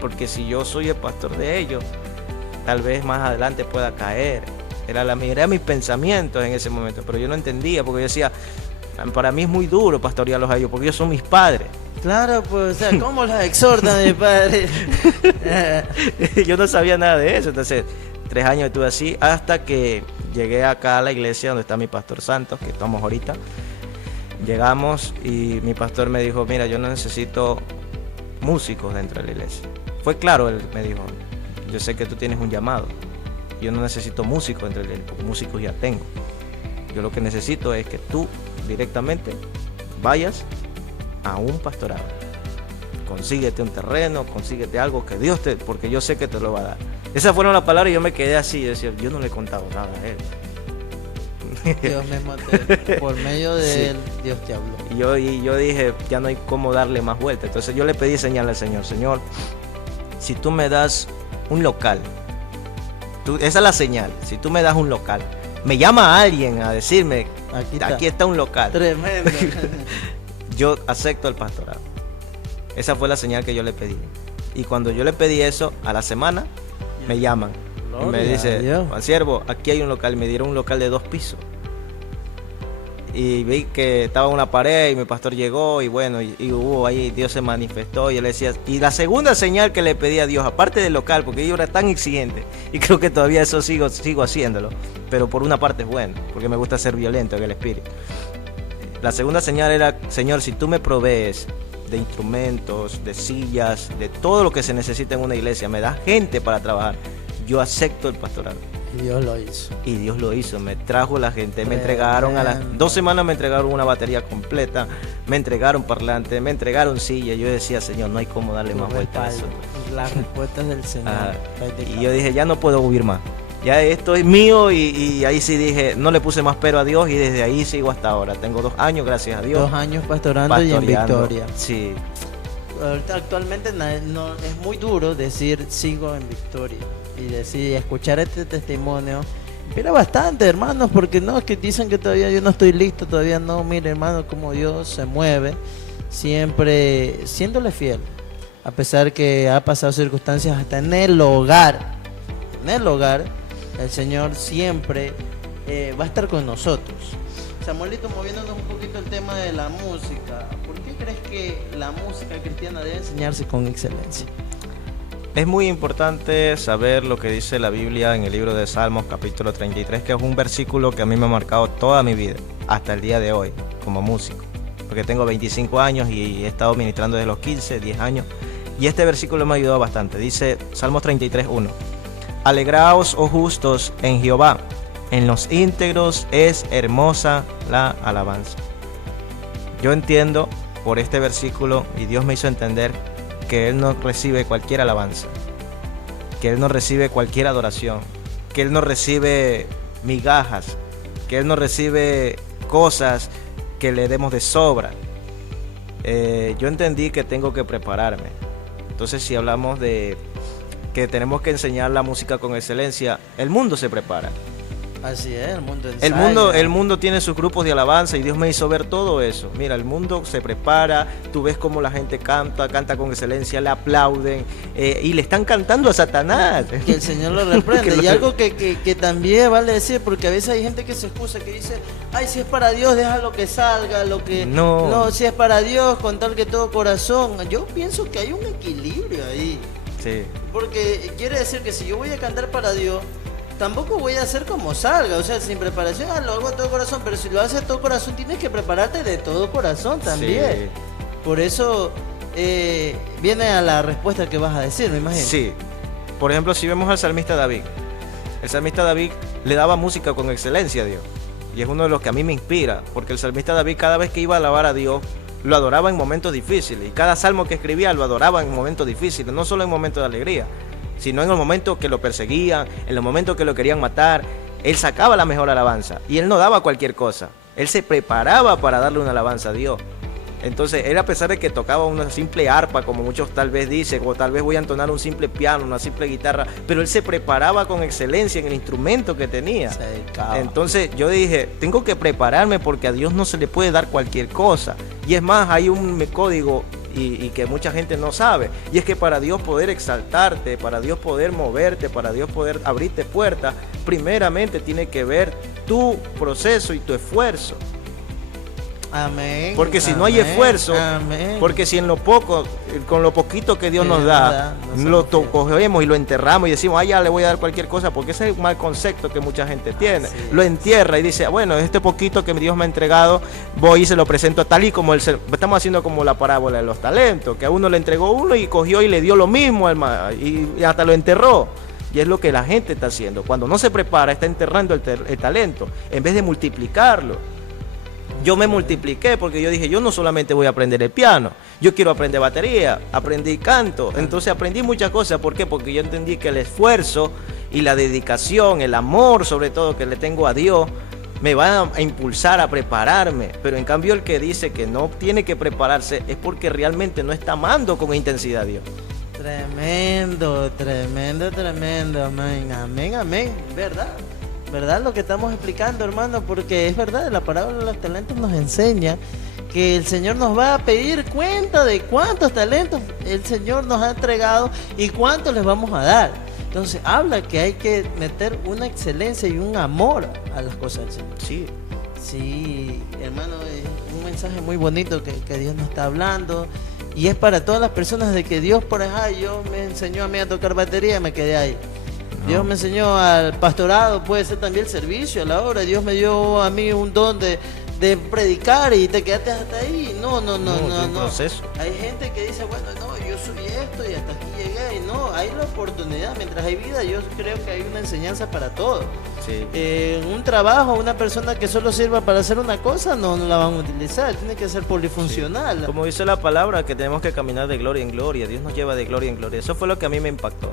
porque si yo soy el pastor de ellos, tal vez más adelante pueda caer. Era mis pensamientos en ese momento, pero yo no entendía, porque yo decía, para mí es muy duro pastorearlos a ellos, porque ellos son mis padres. Claro, pues, o sea, ¿cómo los exhortan mi padre? Yo no sabía nada de eso, entonces 3 años estuve así, hasta que llegué acá a la iglesia donde está mi pastor Santos, que estamos ahorita. Llegamos y mi pastor me dijo, mira, yo no necesito músicos dentro de la iglesia. Fue claro, él me dijo, yo sé que tú tienes un llamado, yo no necesito músicos dentro de la iglesia, porque músicos ya tengo. Yo lo que necesito es que tú directamente vayas a un pastorado. Consíguete un terreno, consíguete algo que Dios te, porque yo sé que te lo va a dar. Esas fueron las palabras y yo me quedé así, yo decía, yo no le he contado nada a él. Dios mismo por medio de él, Dios te habló. Y yo dije, ya no hay cómo darle más vuelta. Entonces yo le pedí señal al Señor, Señor, si tú me das un local, esa es la señal, si tú me das un local, me llama a alguien a decirme, aquí está un local. Tremendo. Yo acepto el pastorado. Esa fue la señal que yo le pedí. Y cuando yo le pedí eso, a la semana me llaman. Gloria y me dice, Juan Siervo, aquí hay un local. Me dieron un local de 2 pisos. Y vi que estaba una pared y mi pastor llegó y bueno, y hubo ahí, Dios se manifestó y él decía, y la segunda señal que le pedí a Dios, aparte del local, porque yo era tan exigente, y creo que todavía eso sigo haciéndolo, pero por una parte es bueno, porque me gusta ser violento en el espíritu. La segunda señal era, Señor, si tú me provees de instrumentos, de sillas, de todo lo que se necesita en una iglesia, me das gente para trabajar, yo acepto el pastorado. Y Dios lo hizo. Y Dios lo hizo, me trajo la gente, me entregaron a las 2 semanas, me entregaron una batería completa, me entregaron parlantes, me entregaron sillas. Yo decía, Señor, no hay cómo darle más vuelta a eso. Las respuestas del Señor. Y yo dije, ya no puedo huir más. Ya esto es mío y ahí sí dije, no le puse más pero a Dios y desde ahí sigo hasta ahora. Tengo 2 años, gracias a Dios. 2 años pastoreando y en Victoria. Sí. Ahorita actualmente no, es muy duro decir sigo en Victoria y decir, escuchar este testimonio. Mira bastante, hermanos, porque no, es que dicen que todavía yo no estoy listo, todavía no. Mire, hermano, cómo Dios se mueve, siempre siéndole fiel, a pesar que ha pasado circunstancias hasta en el hogar. En el hogar, el Señor siempre va a estar con nosotros. Samuelito, moviéndonos un poquito el tema de la música, ¿por qué crees que la música cristiana debe enseñarse con excelencia? Es muy importante saber lo que dice la Biblia en el libro de Salmos capítulo 33, que es un versículo que a mí me ha marcado toda mi vida, hasta el día de hoy, como músico, porque tengo 25 años y he estado ministrando desde los 15, 10 años, y este versículo me ha ayudado bastante. Dice Salmos 33:1, alegraos, oh justos, en Jehová, en los íntegros es hermosa la alabanza. Yo entiendo por este versículo, y Dios me hizo entender que Él no recibe cualquier alabanza, que Él no recibe cualquier adoración, que Él no recibe migajas, que Él no recibe cosas que le demos de sobra. Yo entendí que tengo que prepararme. Entonces, si hablamos de que tenemos que enseñar la música con excelencia, el mundo se prepara. Así es, el mundo ensaya. El mundo tiene sus grupos de alabanza y Dios me hizo ver todo eso. Mira, el mundo se prepara, tú ves cómo la gente canta con excelencia, le aplauden y le están cantando a Satanás. Que el Señor lo reprende. Y algo que también vale decir, porque a veces hay gente que se excusa, que dice, ay, si es para Dios, déjalo que salga, no, si es para Dios, con tal que todo corazón. Yo pienso que hay un equilibrio ahí. Sí. Porque quiere decir que si yo voy a cantar para Dios, tampoco voy a hacer como salga, o sea, sin preparación, lo hago de todo corazón, pero si lo haces de todo corazón, tienes que prepararte de todo corazón también. Sí. Por eso viene a la respuesta que vas a decir, me imagino. Sí. Por ejemplo, si vemos al salmista David, el salmista David le daba música con excelencia a Dios. y es uno de los que a mí me inspira, porque el salmista David cada vez que iba a alabar a Dios, lo adoraba en momentos difíciles, y cada salmo que escribía lo adoraba en momentos difíciles, no solo en momentos de alegría, sino en los momentos que lo perseguían, en los momentos que lo querían matar. Él sacaba la mejor alabanza, y él no daba cualquier cosa, él se preparaba para darle una alabanza a Dios. Entonces él, a pesar de que tocaba una simple arpa, como muchos tal vez dicen, o tal vez voy a entonar un simple piano, una simple guitarra, pero él se preparaba con excelencia en el instrumento que tenía. Entonces yo dije, tengo que prepararme porque a Dios no se le puede dar cualquier cosa. Y es más, hay un código y que mucha gente no sabe, y es que para Dios poder exaltarte, para Dios poder moverte, para Dios poder abrirte puertas, primeramente tiene que ver tu proceso y tu esfuerzo. Amén. Porque si no hay esfuerzo, porque si en lo poco, con lo poquito que Dios nos da, lo cogemos y lo enterramos y decimos, ya le voy a dar cualquier cosa, porque ese es un mal concepto que mucha gente tiene. Lo entierra y dice, bueno, este poquito que Dios me ha entregado, voy y se lo presento tal y como estamos haciendo como la parábola de los talentos, que a uno le entregó uno y cogió y le dio lo mismo, y hasta lo enterró. Y es lo que la gente está haciendo. Cuando no se prepara, está enterrando el talento, en vez de multiplicarlo. Yo me multipliqué porque yo dije, yo no solamente voy a aprender el piano, yo quiero aprender batería, aprendí canto. Entonces aprendí muchas cosas. ¿Por qué? Porque yo entendí que el esfuerzo y la dedicación, el amor sobre todo que le tengo a Dios, me va a impulsar a prepararme. Pero en cambio el que dice que no tiene que prepararse es porque realmente no está amando con intensidad a Dios. Tremendo, tremendo, tremendo. Amén, amén, amén. ¿Verdad? ¿Verdad lo que estamos explicando, hermano? Porque es verdad, la parábola de los talentos nos enseña que el Señor nos va a pedir cuenta de cuántos talentos el Señor nos ha entregado y cuántos les vamos a dar. Entonces habla que hay que meter una excelencia y un amor a las cosas del Señor. Sí. Sí, hermano, es un mensaje muy bonito que Dios nos está hablando. Y es para todas las personas de que Dios, por ejemplo, Dios me enseñó a mí a tocar batería y me quedé ahí. Dios me enseñó al pastorado, puede ser también el servicio, a la obra. Dios me dio a mí un don de predicar y te quedaste hasta ahí. No. Proceso. Hay gente que dice, bueno, no, yo soy esto y hasta aquí llegué. Y no, hay la oportunidad. Mientras hay vida, yo creo que hay una enseñanza para todos. Sí. En un trabajo, una persona que solo sirva para hacer una cosa, no la van a utilizar. Tiene que ser polifuncional. Sí. Como dice la palabra, que tenemos que caminar de gloria en gloria. Dios nos lleva de gloria en gloria. Eso fue lo que a mí me impactó.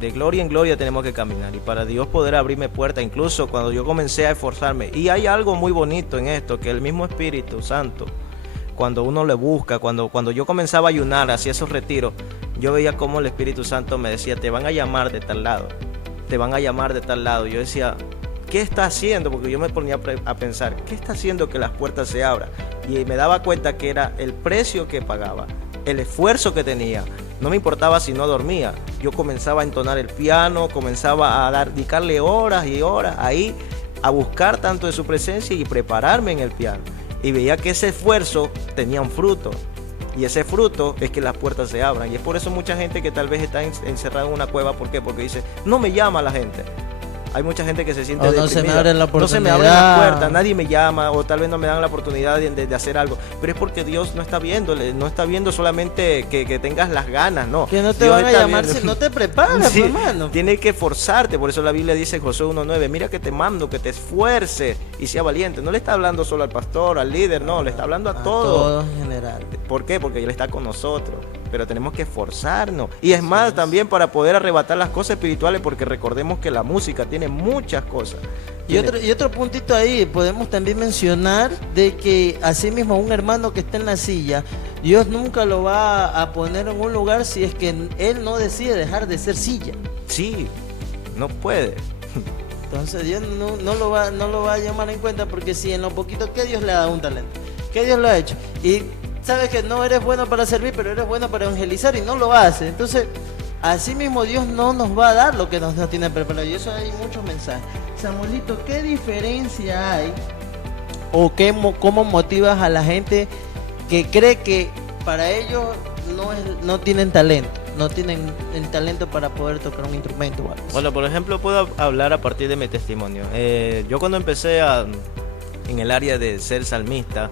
De gloria en gloria tenemos que caminar, y para Dios poder abrirme puertas, incluso cuando yo comencé a esforzarme. Y hay algo muy bonito en esto, que el mismo Espíritu Santo, cuando uno le busca, cuando yo comenzaba a ayunar, hacía esos retiros, yo veía cómo el Espíritu Santo me decía, te van a llamar de tal lado, te van a llamar de tal lado. Yo decía, ¿qué está haciendo? Porque yo me ponía a pensar, ¿qué está haciendo que las puertas se abran? Y me daba cuenta que era el precio que pagaba, el esfuerzo que tenía. No me importaba si no dormía. Yo comenzaba a entonar el piano, comenzaba a dedicarle horas y horas ahí a buscar tanto de su presencia y prepararme en el piano. Y veía que ese esfuerzo tenía un fruto. Y ese fruto es que las puertas se abran. Y es por eso mucha gente que tal vez está encerrada en una cueva. ¿Por qué? Porque dice, no me llama la gente. Hay mucha gente que se siente deprimida. No se me abre la oportunidad. No se me abre la puerta, nadie me llama, o tal vez no me dan la oportunidad de hacer algo. Pero es porque Dios no está viéndole, no está viendo solamente que tengas las ganas, no. Que no te Dios van a llamar viendo. si no te preparas, Sí, hermano. Tienes que forzarte, por eso la Biblia dice en Josué 1:9, mira que te mando, que te esfuerces y sea valiente. No le está hablando solo al pastor, al líder, no, le está hablando a todos. En general. ¿Por qué? Porque Él está con nosotros. Pero tenemos que esforzarnos. Y es más, también para poder arrebatar las cosas espirituales, porque recordemos que la música tiene muchas cosas. Y otro puntito ahí, podemos también mencionar de que así mismo un hermano que está en la silla, Dios nunca lo va a poner en un lugar si es que él no decide dejar de ser silla. Sí, no puede. Entonces Dios no lo va a llamar en cuenta, porque si en lo poquito que Dios le ha dado un talento, que Dios lo ha hecho, y sabes que no eres bueno para servir, pero eres bueno para evangelizar y no lo hace. Entonces, así mismo Dios no nos va a dar lo que nos tiene preparado. Y eso hay muchos mensajes. Samuelito, ¿qué diferencia hay o cómo motivas a la gente que cree que para ellos no tienen talento? No tienen el talento para poder tocar un instrumento o algo así? Bueno, por ejemplo, puedo hablar a partir de mi testimonio. Yo cuando empecé en el área de ser salmista,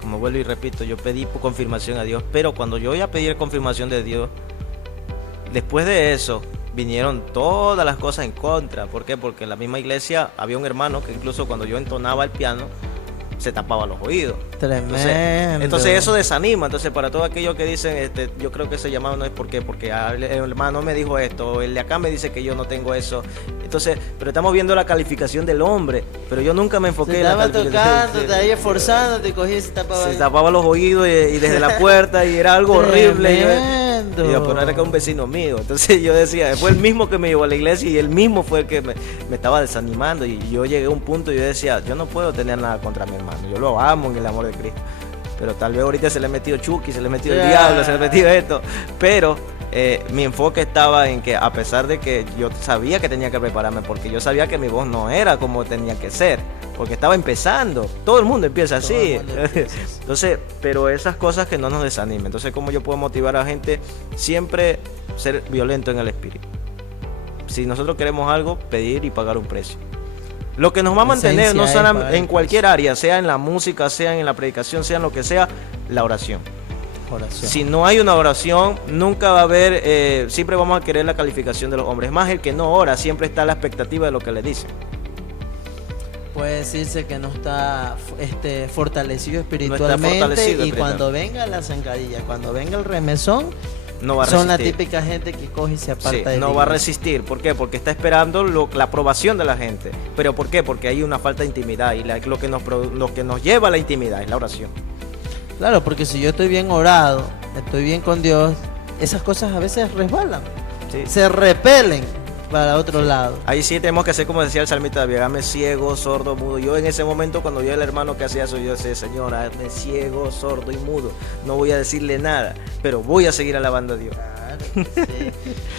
como vuelvo y repito, yo pedí confirmación a Dios, pero cuando yo voy a pedir confirmación de Dios, después de eso, vinieron todas las cosas en contra. ¿Por qué? Porque en la misma iglesia había un hermano que incluso cuando yo entonaba el piano, se tapaba los oídos. Tremendo. Entonces eso desanima. Entonces para todos aquellos que dicen, yo creo que ese llamado no es porque el hermano me dijo esto, el de acá me dice que yo no tengo eso. Entonces, pero estamos viendo la calificación del hombre, pero yo nunca me enfoqué en la calificación. Estaba tocando, te ahí esforzando, te cogí y se tapaba. Se tapaba los oídos y desde la puerta y era algo horrible. Tremendo. Y yo, pero era que un vecino mío. Entonces yo decía, fue el mismo que me llevó a la iglesia y él mismo fue el que me estaba desanimando. Y yo llegué a un punto y yo decía, yo no puedo tener nada contra mi hermano. Yo lo amo en el amor de Cristo. Pero tal vez ahorita se le ha metido Chucky, se le ha metido el diablo, se le ha metido esto. Pero mi enfoque estaba en que a pesar de que yo sabía que tenía que prepararme, porque yo sabía que mi voz no era como tenía que ser, porque estaba empezando. Todo el mundo empieza así. Entonces, pero esas cosas que no nos desanimen. Entonces, ¿cómo yo puedo motivar a la gente? Siempre ser violento en el espíritu. Si nosotros queremos algo, pedir y pagar un precio. Lo que nos va a mantener no solamente en cualquier área, sea en la música, sea en la predicación, sea en lo que sea, la oración. Si no hay una oración, nunca va a haber, siempre vamos a querer la calificación de los hombres. Más el que no ora, siempre está a la expectativa de lo que le dicen. Puede decirse que no está fortalecido espiritualmente, no está fortalecido, y cuando venga la zancadilla, cuando venga el remesón, no va a resistir. Son la típica gente que coge y se aparta de no va a resistir. ¿Por qué? Porque está esperando la aprobación de la gente. ¿Pero por qué? Porque hay una falta de intimidad y lo que nos lleva a la intimidad es la oración. Claro, porque si yo estoy bien orado, estoy bien con Dios, esas cosas a veces resbalan, se repelen para otro lado. Ahí sí tenemos que hacer como decía el salmista David, hágame ciego, sordo, mudo. Yo en ese momento cuando vi al hermano que hacía eso, yo decía, Señor, hazme ciego, sordo y mudo. No voy a decirle nada, pero voy a seguir alabando a Dios. Claro, sí.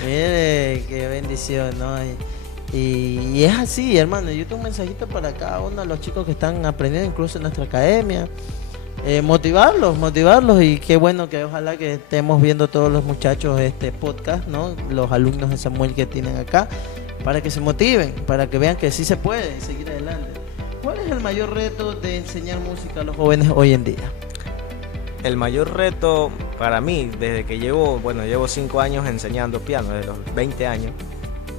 Mire, qué bendición, ¿no? Y es así, hermano. Yo tengo un mensajito para cada uno de los chicos que están aprendiendo, incluso en nuestra academia. Motivarlos, y qué bueno que ojalá que estemos viendo todos los muchachos este podcast, ¿no? Los alumnos de Samuel que tienen acá, para que se motiven, para que vean que sí se puede seguir adelante. ¿Cuál es el mayor reto de enseñar música a los jóvenes hoy en día? El mayor reto para mí, desde que llevo 5 años enseñando piano, desde los 20 años,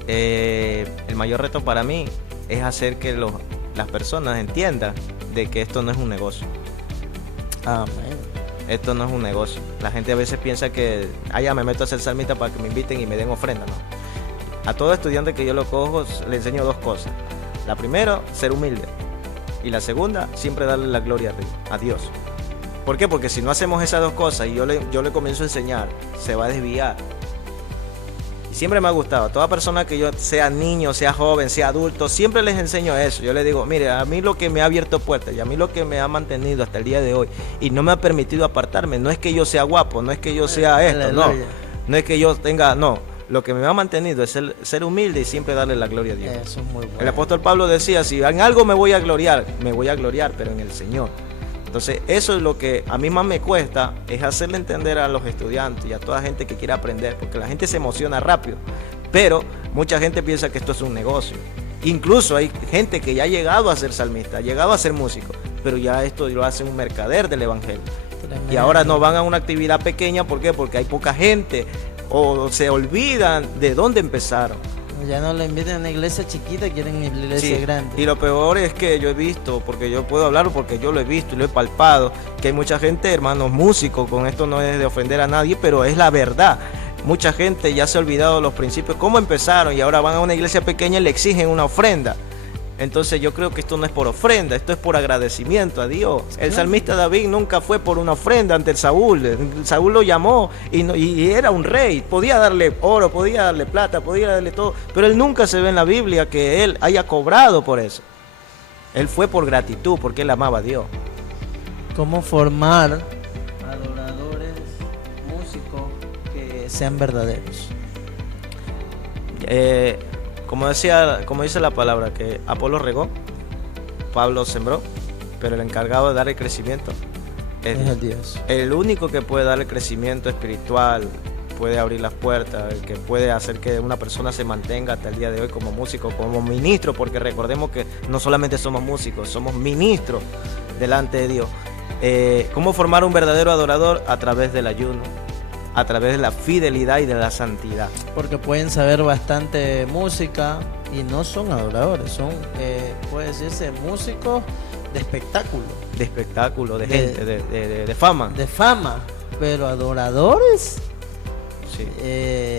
el mayor reto para mí es hacer que las personas entiendan de que esto no es un negocio. Amén. Esto no es un negocio. La gente a veces piensa que ya me meto a ser salmista para que me inviten y me den ofrenda, ¿no? A todo estudiante que yo lo cojo le enseño 2 cosas. La primera, ser humilde. Y la segunda, siempre darle la gloria a Dios. ¿Por qué? Porque si no hacemos esas 2 cosas y yo le comienzo a enseñar, se va a desviar. Siempre me ha gustado, toda persona que yo, sea niño, sea joven, sea adulto, siempre les enseño eso. Yo les digo, mire, a mí lo que me ha abierto puertas y a mí lo que me ha mantenido hasta el día de hoy y no me ha permitido apartarme, no es que yo sea guapo, no es que yo sea esto, no es que yo tenga, no. Lo que me ha mantenido es ser humilde y siempre darle la gloria a Dios. Eso es muy bueno. El apóstol Pablo decía, si en algo me voy a gloriar, pero en el Señor. Entonces eso es lo que a mí más me cuesta, es hacerle entender a los estudiantes y a toda gente que quiere aprender, porque la gente se emociona rápido, pero mucha gente piensa que esto es un negocio. Incluso hay gente que ya ha llegado a ser salmista, ha llegado a ser músico, pero ya esto lo hace un mercader del evangelio. Tremendo. Y ahora no van a una actividad pequeña, ¿por qué? Porque hay poca gente o se olvidan de dónde empezaron. Ya no lo invitan a una iglesia chiquita, quieren una iglesia grande. Y lo peor es que yo he visto, porque yo puedo hablar porque yo lo he visto y lo he palpado, que hay mucha gente, hermanos músicos, con esto no es de ofender a nadie, pero es la verdad. Mucha gente ya se ha olvidado de los principios, cómo empezaron, y ahora van a una iglesia pequeña y le exigen una ofrenda. Entonces yo creo que esto no es por ofrenda, esto es por agradecimiento a Dios. El salmista David nunca fue por una ofrenda ante Saúl. Saúl lo llamó y era un rey. Podía darle oro, podía darle plata, podía darle todo. Pero él nunca se ve en la Biblia que él haya cobrado por eso. Él fue por gratitud, porque él amaba a Dios. ¿Cómo formar adoradores, músicos que sean verdaderos? Como dice la palabra, que Apolo regó, Pablo sembró, pero el encargado de dar el crecimiento es Dios. El único que puede dar el crecimiento espiritual, puede abrir las puertas, el que puede hacer que una persona se mantenga hasta el día de hoy como músico, como ministro, porque recordemos que no solamente somos músicos, somos ministros delante de Dios. ¿Cómo formar un verdadero adorador? A través del ayuno, a través de la fidelidad y de la santidad. Porque pueden saber bastante música y no son adoradores, son, puede decirse, músicos de espectáculo. De espectáculo, de gente, de fama. De fama, pero adoradores, Sí.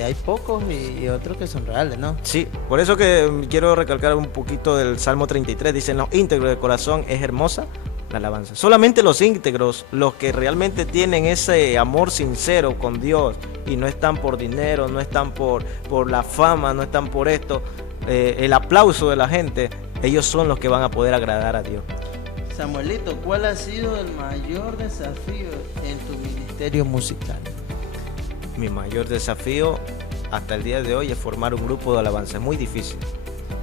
hay pocos y otros que son reales, ¿no? Sí, por eso que quiero recalcar un poquito del Salmo 33. Dicen, los íntegros de corazón es hermosa la alabanza. Solamente los íntegros, los que realmente tienen ese amor sincero con Dios y no están por dinero, no están por la fama, no están por esto, el aplauso de la gente, ellos son los que van a poder agradar a Dios. Samuelito, ¿cuál ha sido el mayor desafío en tu ministerio musical? Mi mayor desafío hasta el día de hoy es formar un grupo de alabanza. Es muy difícil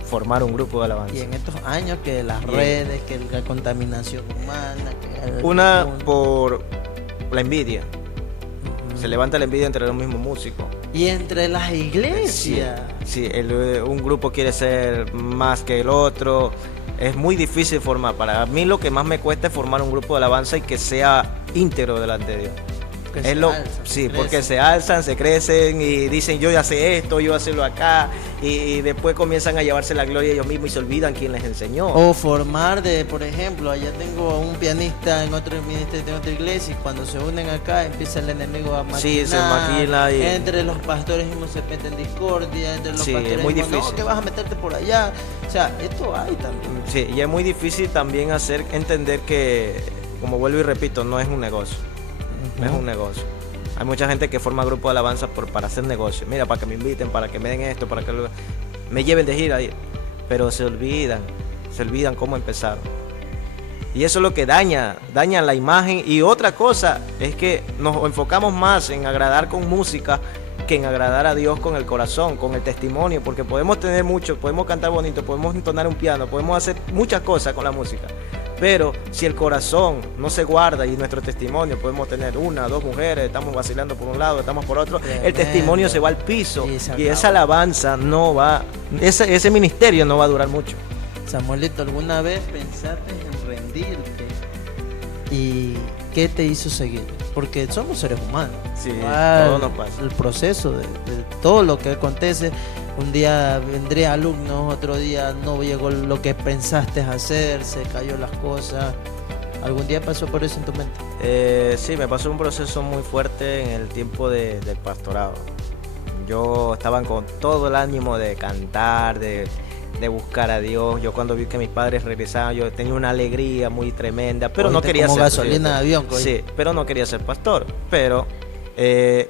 formar un grupo de alabanza. Y en estos años que las redes, que la contaminación humana, que una por la envidia. Se levanta la envidia entre los mismos músicos. Y entre las iglesias. Sí, un grupo quiere ser más que el otro. Es muy difícil formar. Para mí lo que más me cuesta es formar un grupo de alabanza y que sea íntegro delante de Dios. Porque se alzan, se crecen y dicen yo ya sé esto, yo voy a hacerlo acá, y después comienzan a llevarse la gloria ellos mismos y se olvidan quién les enseñó. O formar por ejemplo, allá tengo un pianista en otro ministerio de otra iglesia y cuando se unen acá empieza el enemigo a maquinar. Sí, se maquina y... Entre los pastores mismos se meten discordia, entre los pastores es muy mismos, difícil. No, que vas a meterte por allá. O sea, esto hay también. Sí, y es muy difícil también hacer entender que, como vuelvo y repito, no es un negocio. No es un negocio. Hay mucha gente que forma grupos de alabanza para hacer negocio. Mira, para que me inviten, para que me den esto, para que me lleven de gira. Pero se olvidan cómo empezaron. Y eso es lo que daña la imagen. Y otra cosa es que nos enfocamos más en agradar con música que en agradar a Dios con el corazón, con el testimonio. Porque podemos tener mucho, podemos cantar bonito, podemos entonar un piano, podemos hacer muchas cosas con la música. Pero si el corazón no se guarda y nuestro testimonio, podemos tener una, dos mujeres, estamos vacilando por un lado, estamos por otro, el testimonio se va al piso y esa alabanza no va, ese ministerio no va a durar mucho. Samuelito, ¿alguna vez pensaste en rendirte? ¿Y qué te hizo seguir? Porque somos seres humanos. Sí, todo nos pasa. El proceso de todo lo que acontece. Un día vendré alumnos, otro día no llegó lo que pensaste hacer, se cayó las cosas. ¿Algún día pasó por eso en tu mente? Sí, me pasó un proceso muy fuerte en el tiempo del pastorado. Yo estaba con todo el ánimo de cantar, de buscar a Dios. Yo cuando vi que mis padres regresaban, yo tenía una alegría muy tremenda, pero no quería como ser gasolina de avión. Sí, pero no quería ser pastor. Pero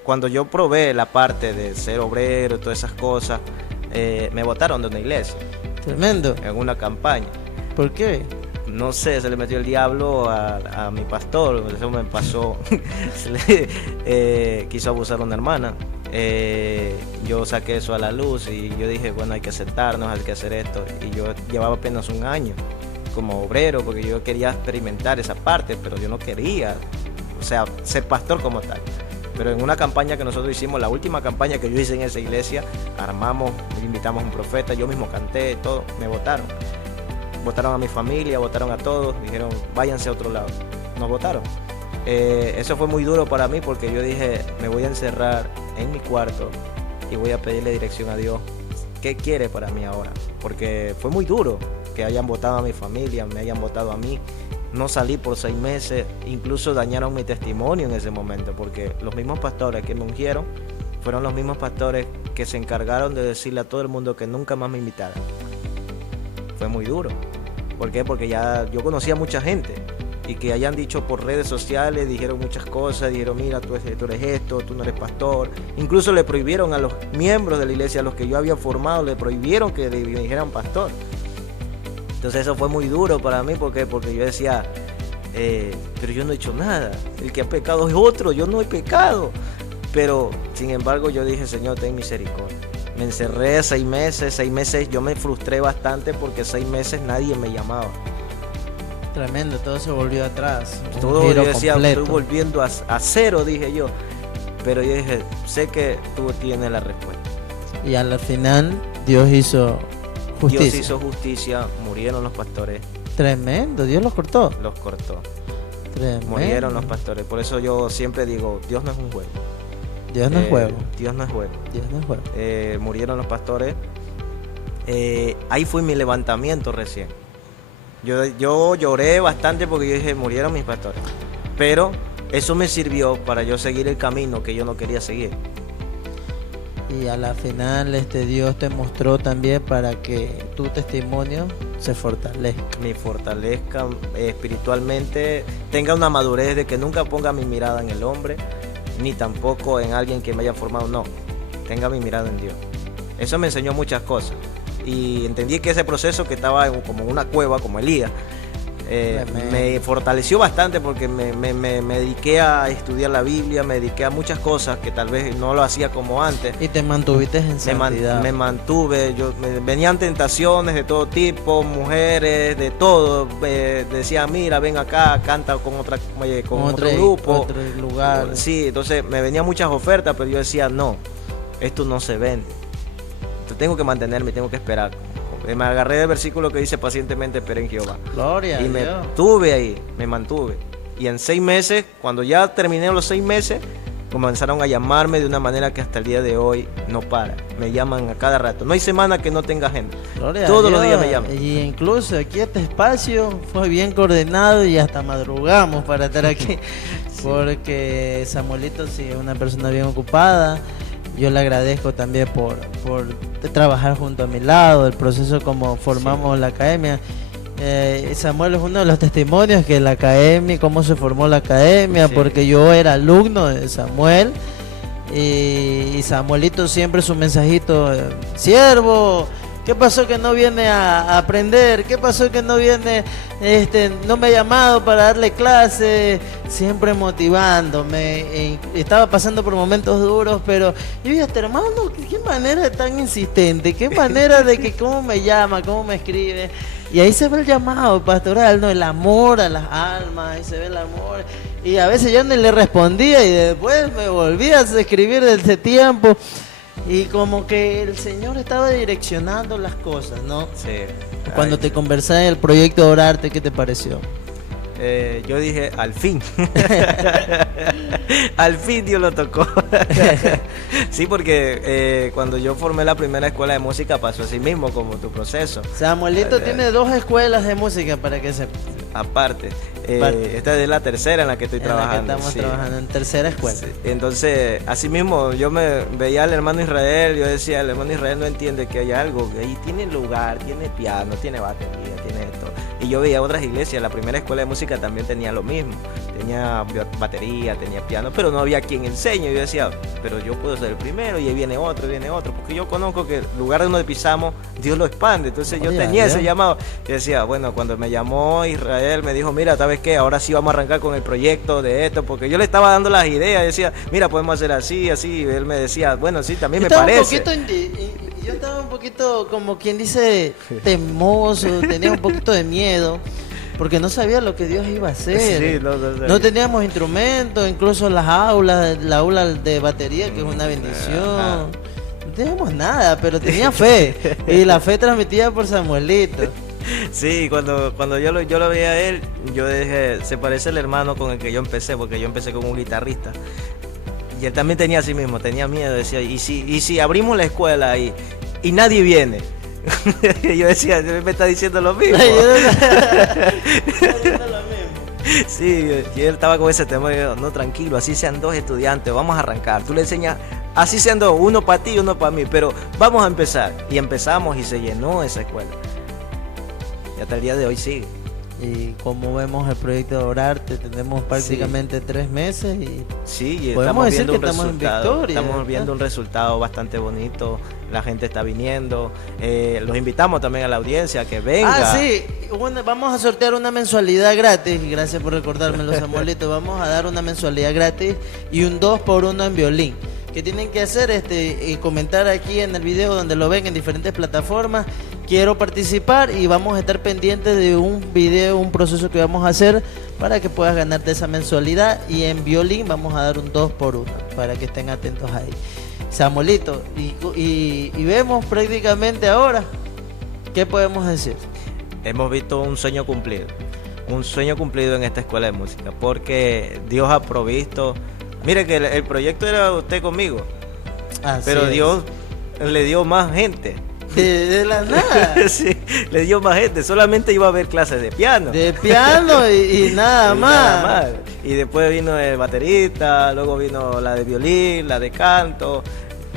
cuando yo probé la parte de ser obrero y todas esas cosas, me botaron de una iglesia. Tremendo. En una campaña. ¿Por qué? No sé, se le metió el diablo a mi pastor. Eso me pasó. Quiso abusar a una hermana. Yo saqué eso a la luz y yo dije, bueno, hay que aceptarnos, hay que hacer esto. Y yo llevaba apenas un año como obrero porque yo quería experimentar esa parte, pero yo no quería, o sea, ser pastor como tal. Pero en una campaña que nosotros hicimos, la última campaña que yo hice en esa iglesia, armamos, invitamos a un profeta, yo mismo canté, todo, me votaron. Votaron a mi familia, votaron a todos, dijeron, váyanse a otro lado. Nos votaron. Eso fue muy duro para mí porque yo dije, me voy a encerrar en mi cuarto y voy a pedirle dirección a Dios. ¿Qué quiere para mí ahora? Porque fue muy duro que hayan votado a mi familia, me hayan votado a mí. No salí por 6 meses, incluso dañaron mi testimonio en ese momento, porque los mismos pastores que me ungieron fueron los mismos pastores que se encargaron de decirle a todo el mundo que nunca más me invitaran. Fue muy duro. ¿Por qué? Porque ya yo conocía a mucha gente y que hayan dicho por redes sociales, dijeron muchas cosas, dijeron mira, tú eres esto, tú no eres pastor. Incluso le prohibieron a los miembros de la iglesia, a los que yo había formado, le prohibieron que me dijeran pastor. Entonces eso fue muy duro para mí, ¿por qué? Porque yo decía, pero yo no he hecho nada, el que ha pecado es otro, yo no he pecado. Pero sin embargo yo dije, Señor, ten misericordia. Me encerré 6 meses, yo me frustré bastante porque 6 meses nadie me llamaba. Tremendo, todo se volvió atrás. Todo yo decía, estoy volviendo a cero, dije yo. Pero yo dije, sé que tú tienes la respuesta. Y al final Dios hizo justicia. Dios hizo justicia, murieron los pastores. Tremendo, Dios los cortó. Los cortó. Tremendo. Murieron los pastores. Por eso yo siempre digo, Dios no es un juego. Dios no es juego. Dios no es juego. Dios no es juego. Murieron los pastores. Ahí fue mi levantamiento recién. Yo lloré bastante porque yo dije, murieron mis pastores. Pero eso me sirvió para yo seguir el camino que yo no quería seguir. Y a la final Dios te mostró también para que tu testimonio se fortalezca. Me fortalezca espiritualmente, tenga una madurez de que nunca ponga mi mirada en el hombre, ni tampoco en alguien que me haya formado, no. Tenga mi mirada en Dios. Eso me enseñó muchas cosas. Y entendí que ese proceso que estaba como en una cueva, como Elías, me fortaleció bastante porque me dediqué a estudiar la Biblia, me dediqué a muchas cosas que tal vez no lo hacía como antes. Y te mantuviste en santidad. Me mantuve, venían tentaciones de todo tipo, mujeres, de todo. Decían, mira, ven acá, canta con otro grupo. Otro lugar. Sí, entonces me venían muchas ofertas, pero yo decía, no, esto no se vende. Entonces tengo que mantenerme, tengo que esperar. Me agarré del versículo que dice pacientemente esperé en Jehová. Gloria y a me Dios. Estuve ahí, me mantuve. Y en 6 meses, cuando ya terminé los 6 meses, comenzaron a llamarme de una manera que hasta el día de hoy no para. Me llaman a cada rato. No hay semana que no tenga gente. Gloria Todos a Dios. los días me llaman. Y incluso aquí este espacio fue bien coordinado y hasta madrugamos para estar aquí. Sí. Porque Samuelito sí es una persona bien ocupada. Yo le agradezco también por trabajar junto a mi lado, el proceso como formamos la academia. Samuel es uno de los testimonios que la academia, cómo se formó la academia, sí. Porque yo era alumno de Samuel y Samuelito siempre su mensajito, siervo, ¿qué pasó que no viene a aprender? ¿Qué pasó que no viene, no me ha llamado para darle clase? Siempre motivándome. Estaba pasando por momentos duros, pero yo dije, hermano, ¿qué manera tan insistente? ¿Qué manera de que cómo me llama, cómo me escribe? Y ahí se ve el llamado pastoral, ¿no? El amor a las almas, ahí se ve el amor. Y a veces yo ni le respondía y después me volví a escribir desde tiempo. Y como que el Señor estaba direccionando las cosas, ¿no? Sí. Cuando te conversé del proyecto de Orarte, ¿qué te pareció? Yo dije, al fin. Al fin Dios lo tocó. Sí, porque cuando yo formé la primera escuela de música pasó así mismo como tu proceso. Samuelito tiene 2 escuelas de música para que sepas. Aparte, esta es la tercera en la que estoy trabajando. La que estamos trabajando en tercera escuela. Sí. Entonces, así mismo, yo me veía al hermano Israel, yo decía, el hermano Israel no entiende que hay algo, que ahí tiene lugar, tiene piano, tiene batería, tiene esto. Y yo veía otras iglesias, la primera escuela de música también tenía lo mismo, tenía batería, tenía piano, pero no había quien enseñe. Yo decía, pero yo puedo ser el primero, y ahí viene otro, porque yo conozco que el lugar donde pisamos, Dios lo expande. Entonces yo tenía ese llamado. Yo decía, bueno, cuando me llamó Israel, me dijo, mira, ¿sabes qué? Ahora sí vamos a arrancar con el proyecto de esto, porque yo le estaba dando las ideas, decía, mira, podemos hacer así, así, y él me decía, bueno, sí, también me parece. Yo estaba un poquito, como quien dice, temoso, tenía un poquito de miedo, porque no sabía lo que Dios iba a hacer. Sí, no teníamos instrumentos, incluso la aula de batería, que es una bendición. No teníamos nada, pero tenía fe, y la fe transmitida por Samuelito. Sí, cuando yo lo veía a él, yo dije, se parece al hermano con el que yo empecé, porque yo empecé con un guitarrista. Y él también tenía así mismo, tenía miedo, decía, ¿y si abrimos la escuela y nadie viene? Yo decía, me está diciendo lo mismo. Sí, y él estaba con ese tema, y yo, no, tranquilo, así sean 2 estudiantes, vamos a arrancar. Tú le enseñas, así sean 2, uno para ti y uno para mí, pero vamos a empezar. Y empezamos y se llenó esa escuela. Y hasta el día de hoy sigue. Y como vemos el proyecto de Orarte, tenemos prácticamente 3 meses y sí, podemos decir que estamos en victoria. Estamos viendo un resultado bastante bonito, la gente está viniendo, los invitamos también a la audiencia que venga. Sí, bueno, vamos a sortear una mensualidad gratis, gracias por recordármelo, Samuelito. Vamos a dar una mensualidad gratis y un 2x1 en violín. Que tienen que hacer comentar aquí en el video donde lo ven en diferentes plataformas. Quiero participar y vamos a estar pendientes de un video, un proceso que vamos a hacer para que puedas ganarte esa mensualidad. Y en violín vamos a dar un 2x1 para que estén atentos ahí. Samuelito, y vemos prácticamente ahora, ¿qué podemos decir? Hemos visto un sueño cumplido en esta escuela de música, porque Dios ha provisto Mire que el proyecto era usted conmigo, Así pero es. Dios le dio más gente. De la nada. Sí, le dio más gente. Solamente iba a haber clases de piano. De piano y nada Y más. nada más. Y después vino el baterista, luego vino la de violín, la de canto.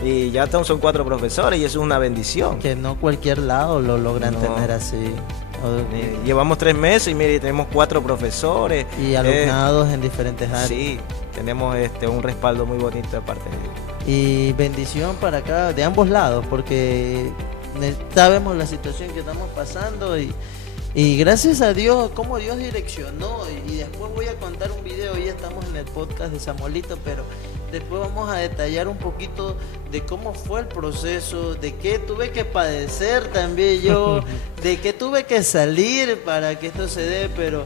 Y ya son 4 profesores y eso es una bendición. Que no cualquier lado lo logran No. tener así. Llevamos 3 meses y mire, tenemos 4 profesores. Y alumnados en diferentes áreas. Sí, tenemos un respaldo muy bonito de parte de Dios. Y bendición para acá, de ambos lados, porque sabemos la situación que estamos pasando y gracias a Dios, cómo Dios direccionó. Y después voy a contar un video, ya estamos en el podcast de Samuelito, pero después vamos a detallar un poquito de cómo fue el proceso, de qué tuve que padecer también yo, de qué tuve que salir para que esto se dé, pero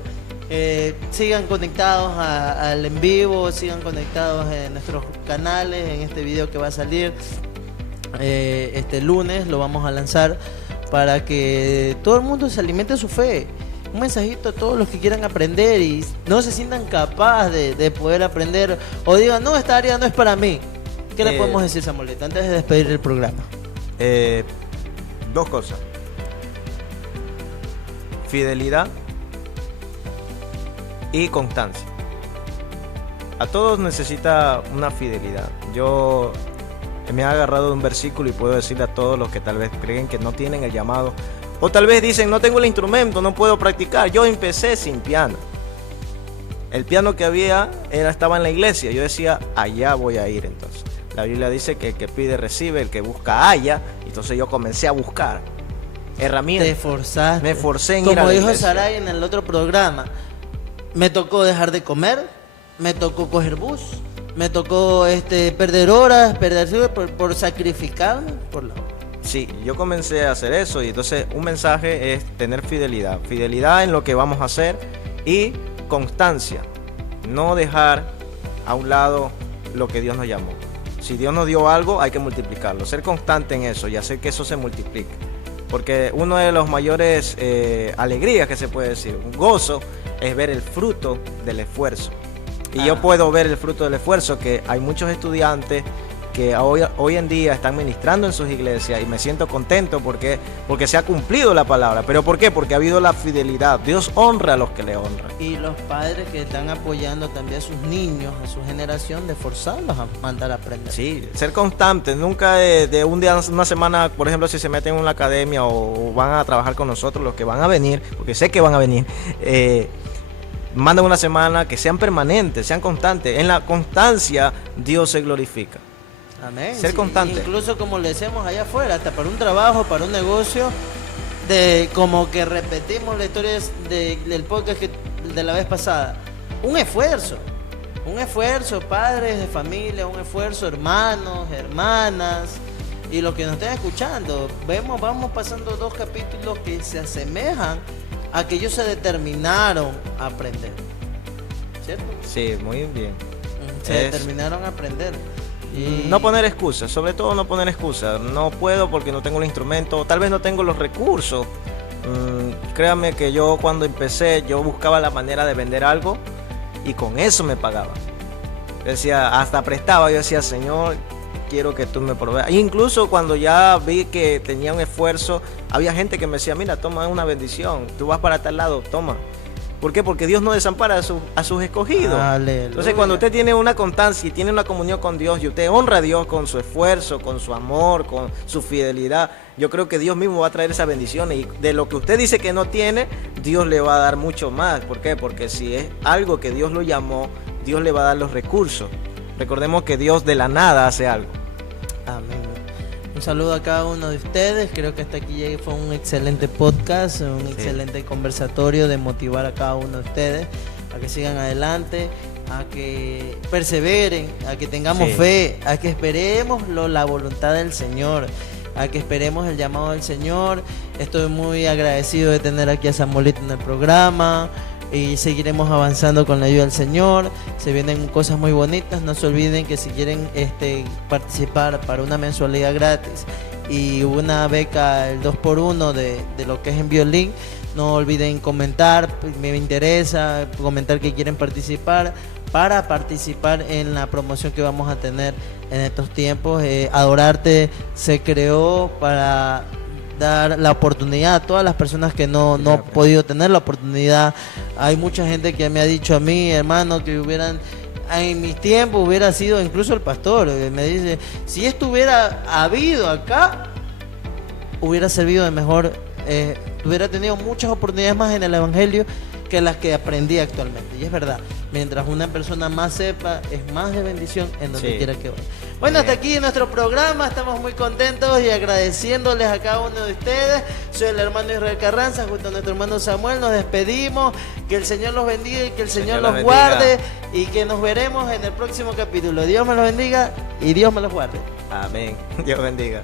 sigan conectados al en vivo, sigan conectados en nuestros canales, en este video que va a salir este lunes, lo vamos a lanzar para que todo el mundo se alimente de su fe. Un mensajito a todos los que quieran aprender y no se sientan capaces de poder aprender o digan, no, esta área no es para mí. ¿Qué le podemos decir, Samuelito, antes de despedir el programa? 2 cosas. Fidelidad y constancia. A todos necesita una fidelidad. Yo me he agarrado de un versículo y puedo decirle a todos los que tal vez creen que no tienen el llamado, o tal vez dicen, no tengo el instrumento, no puedo practicar. Yo empecé sin piano. El piano que había estaba en la iglesia. Yo decía, allá voy a ir entonces. La Biblia dice que el que pide recibe, el que busca halla. Entonces yo comencé a buscar herramientas. Te forzaste. Me forcé en ir a Como la dijo iglesia. Saray en el otro programa, me tocó dejar de comer, me tocó coger bus, me tocó perder horas, por sacrificarme por la... Sí, yo comencé a hacer eso y entonces un mensaje es tener fidelidad. Fidelidad en lo que vamos a hacer y constancia. No dejar a un lado lo que Dios nos llamó. Si Dios nos dio algo, hay que multiplicarlo. Ser constante en eso y hacer que eso se multiplique. Porque uno de los mayores alegrías que se puede decir, un gozo, es ver el fruto del esfuerzo. Y yo puedo ver el fruto del esfuerzo, que hay muchos estudiantes que hoy en día están ministrando en sus iglesias y me siento contento porque se ha cumplido la palabra. ¿Pero por qué? Porque ha habido la fidelidad. Dios honra a los que le honran. Y los padres que están apoyando también a sus niños, a su generación, de forzarlos a mandar a aprender. Sí, ser constante, nunca de un día, una semana, por ejemplo, si se meten en una academia o van a trabajar con nosotros, los que van a venir, porque sé que van a venir, mandan una semana, que sean permanentes, sean constantes. En la constancia Dios se glorifica. Amén. Ser constante. Incluso como le decimos allá afuera, hasta para un trabajo, para un negocio, como que repetimos la historia del podcast de la vez pasada. Un esfuerzo, padres de familia, un esfuerzo, hermanos, hermanas, y los que nos estén escuchando, vamos pasando 2 capítulos que se asemejan a que ellos se determinaron a aprender, ¿cierto? Sí, muy bien. Se determinaron a aprender. Y no poner excusas, sobre todo no poner excusas. No puedo porque no tengo el instrumento, tal vez no tengo los recursos. Créanme que yo cuando empecé, yo buscaba la manera de vender algo y con eso me pagaba. Yo decía, hasta prestaba, yo decía, Señor, quiero que tú me proveas. Incluso cuando ya vi que tenía un esfuerzo, había gente que me decía, mira, toma una bendición, tú vas para tal lado, toma. ¿Por qué? Porque Dios no desampara a sus escogidos. Aleluya. Entonces, cuando usted tiene una constancia y tiene una comunión con Dios y usted honra a Dios con su esfuerzo, con su amor, con su fidelidad, yo creo que Dios mismo va a traer esa bendición. Y de lo que usted dice que no tiene, Dios le va a dar mucho más. ¿Por qué? Porque si es algo que Dios lo llamó, Dios le va a dar los recursos. Recordemos que Dios de la nada hace algo. Amén. Un saludo a cada uno de ustedes. Creo que hasta aquí fue un excelente podcast, un excelente conversatorio de motivar a cada uno de ustedes a que sigan adelante, a que perseveren, a que tengamos fe, a que esperemos la voluntad del Señor, a que esperemos el llamado del Señor. Estoy muy agradecido de tener aquí a Samuelito en el programa. Y seguiremos avanzando con la ayuda del Señor. Se vienen cosas muy bonitas. No se olviden que si quieren participar para una mensualidad gratis y una beca, el 2x1 de lo que es en violín, no olviden comentar, me interesa comentar que quieren participar, para participar en la promoción que vamos a tener en estos tiempos. Adorarte se creó para dar la oportunidad a todas las personas que no han podido tener la oportunidad. Hay mucha gente que me ha dicho a mí, hermano, que en mis tiempos hubiera sido incluso el pastor. Me dice, si esto hubiera habido acá, hubiera servido de mejor, hubiera tenido muchas oportunidades más en el evangelio que las que aprendí actualmente. Y es verdad, mientras una persona más sepa, es más de bendición en donde quiera que vaya. Bueno, hasta aquí nuestro programa, estamos muy contentos y agradeciéndoles a cada uno de ustedes. Soy el hermano Israel Carranza, junto a nuestro hermano Samuel, nos despedimos, que el Señor los bendiga y que el Señor los guarde, y que nos veremos en el próximo capítulo. Dios me los bendiga y Dios me los guarde. Amén. Dios bendiga.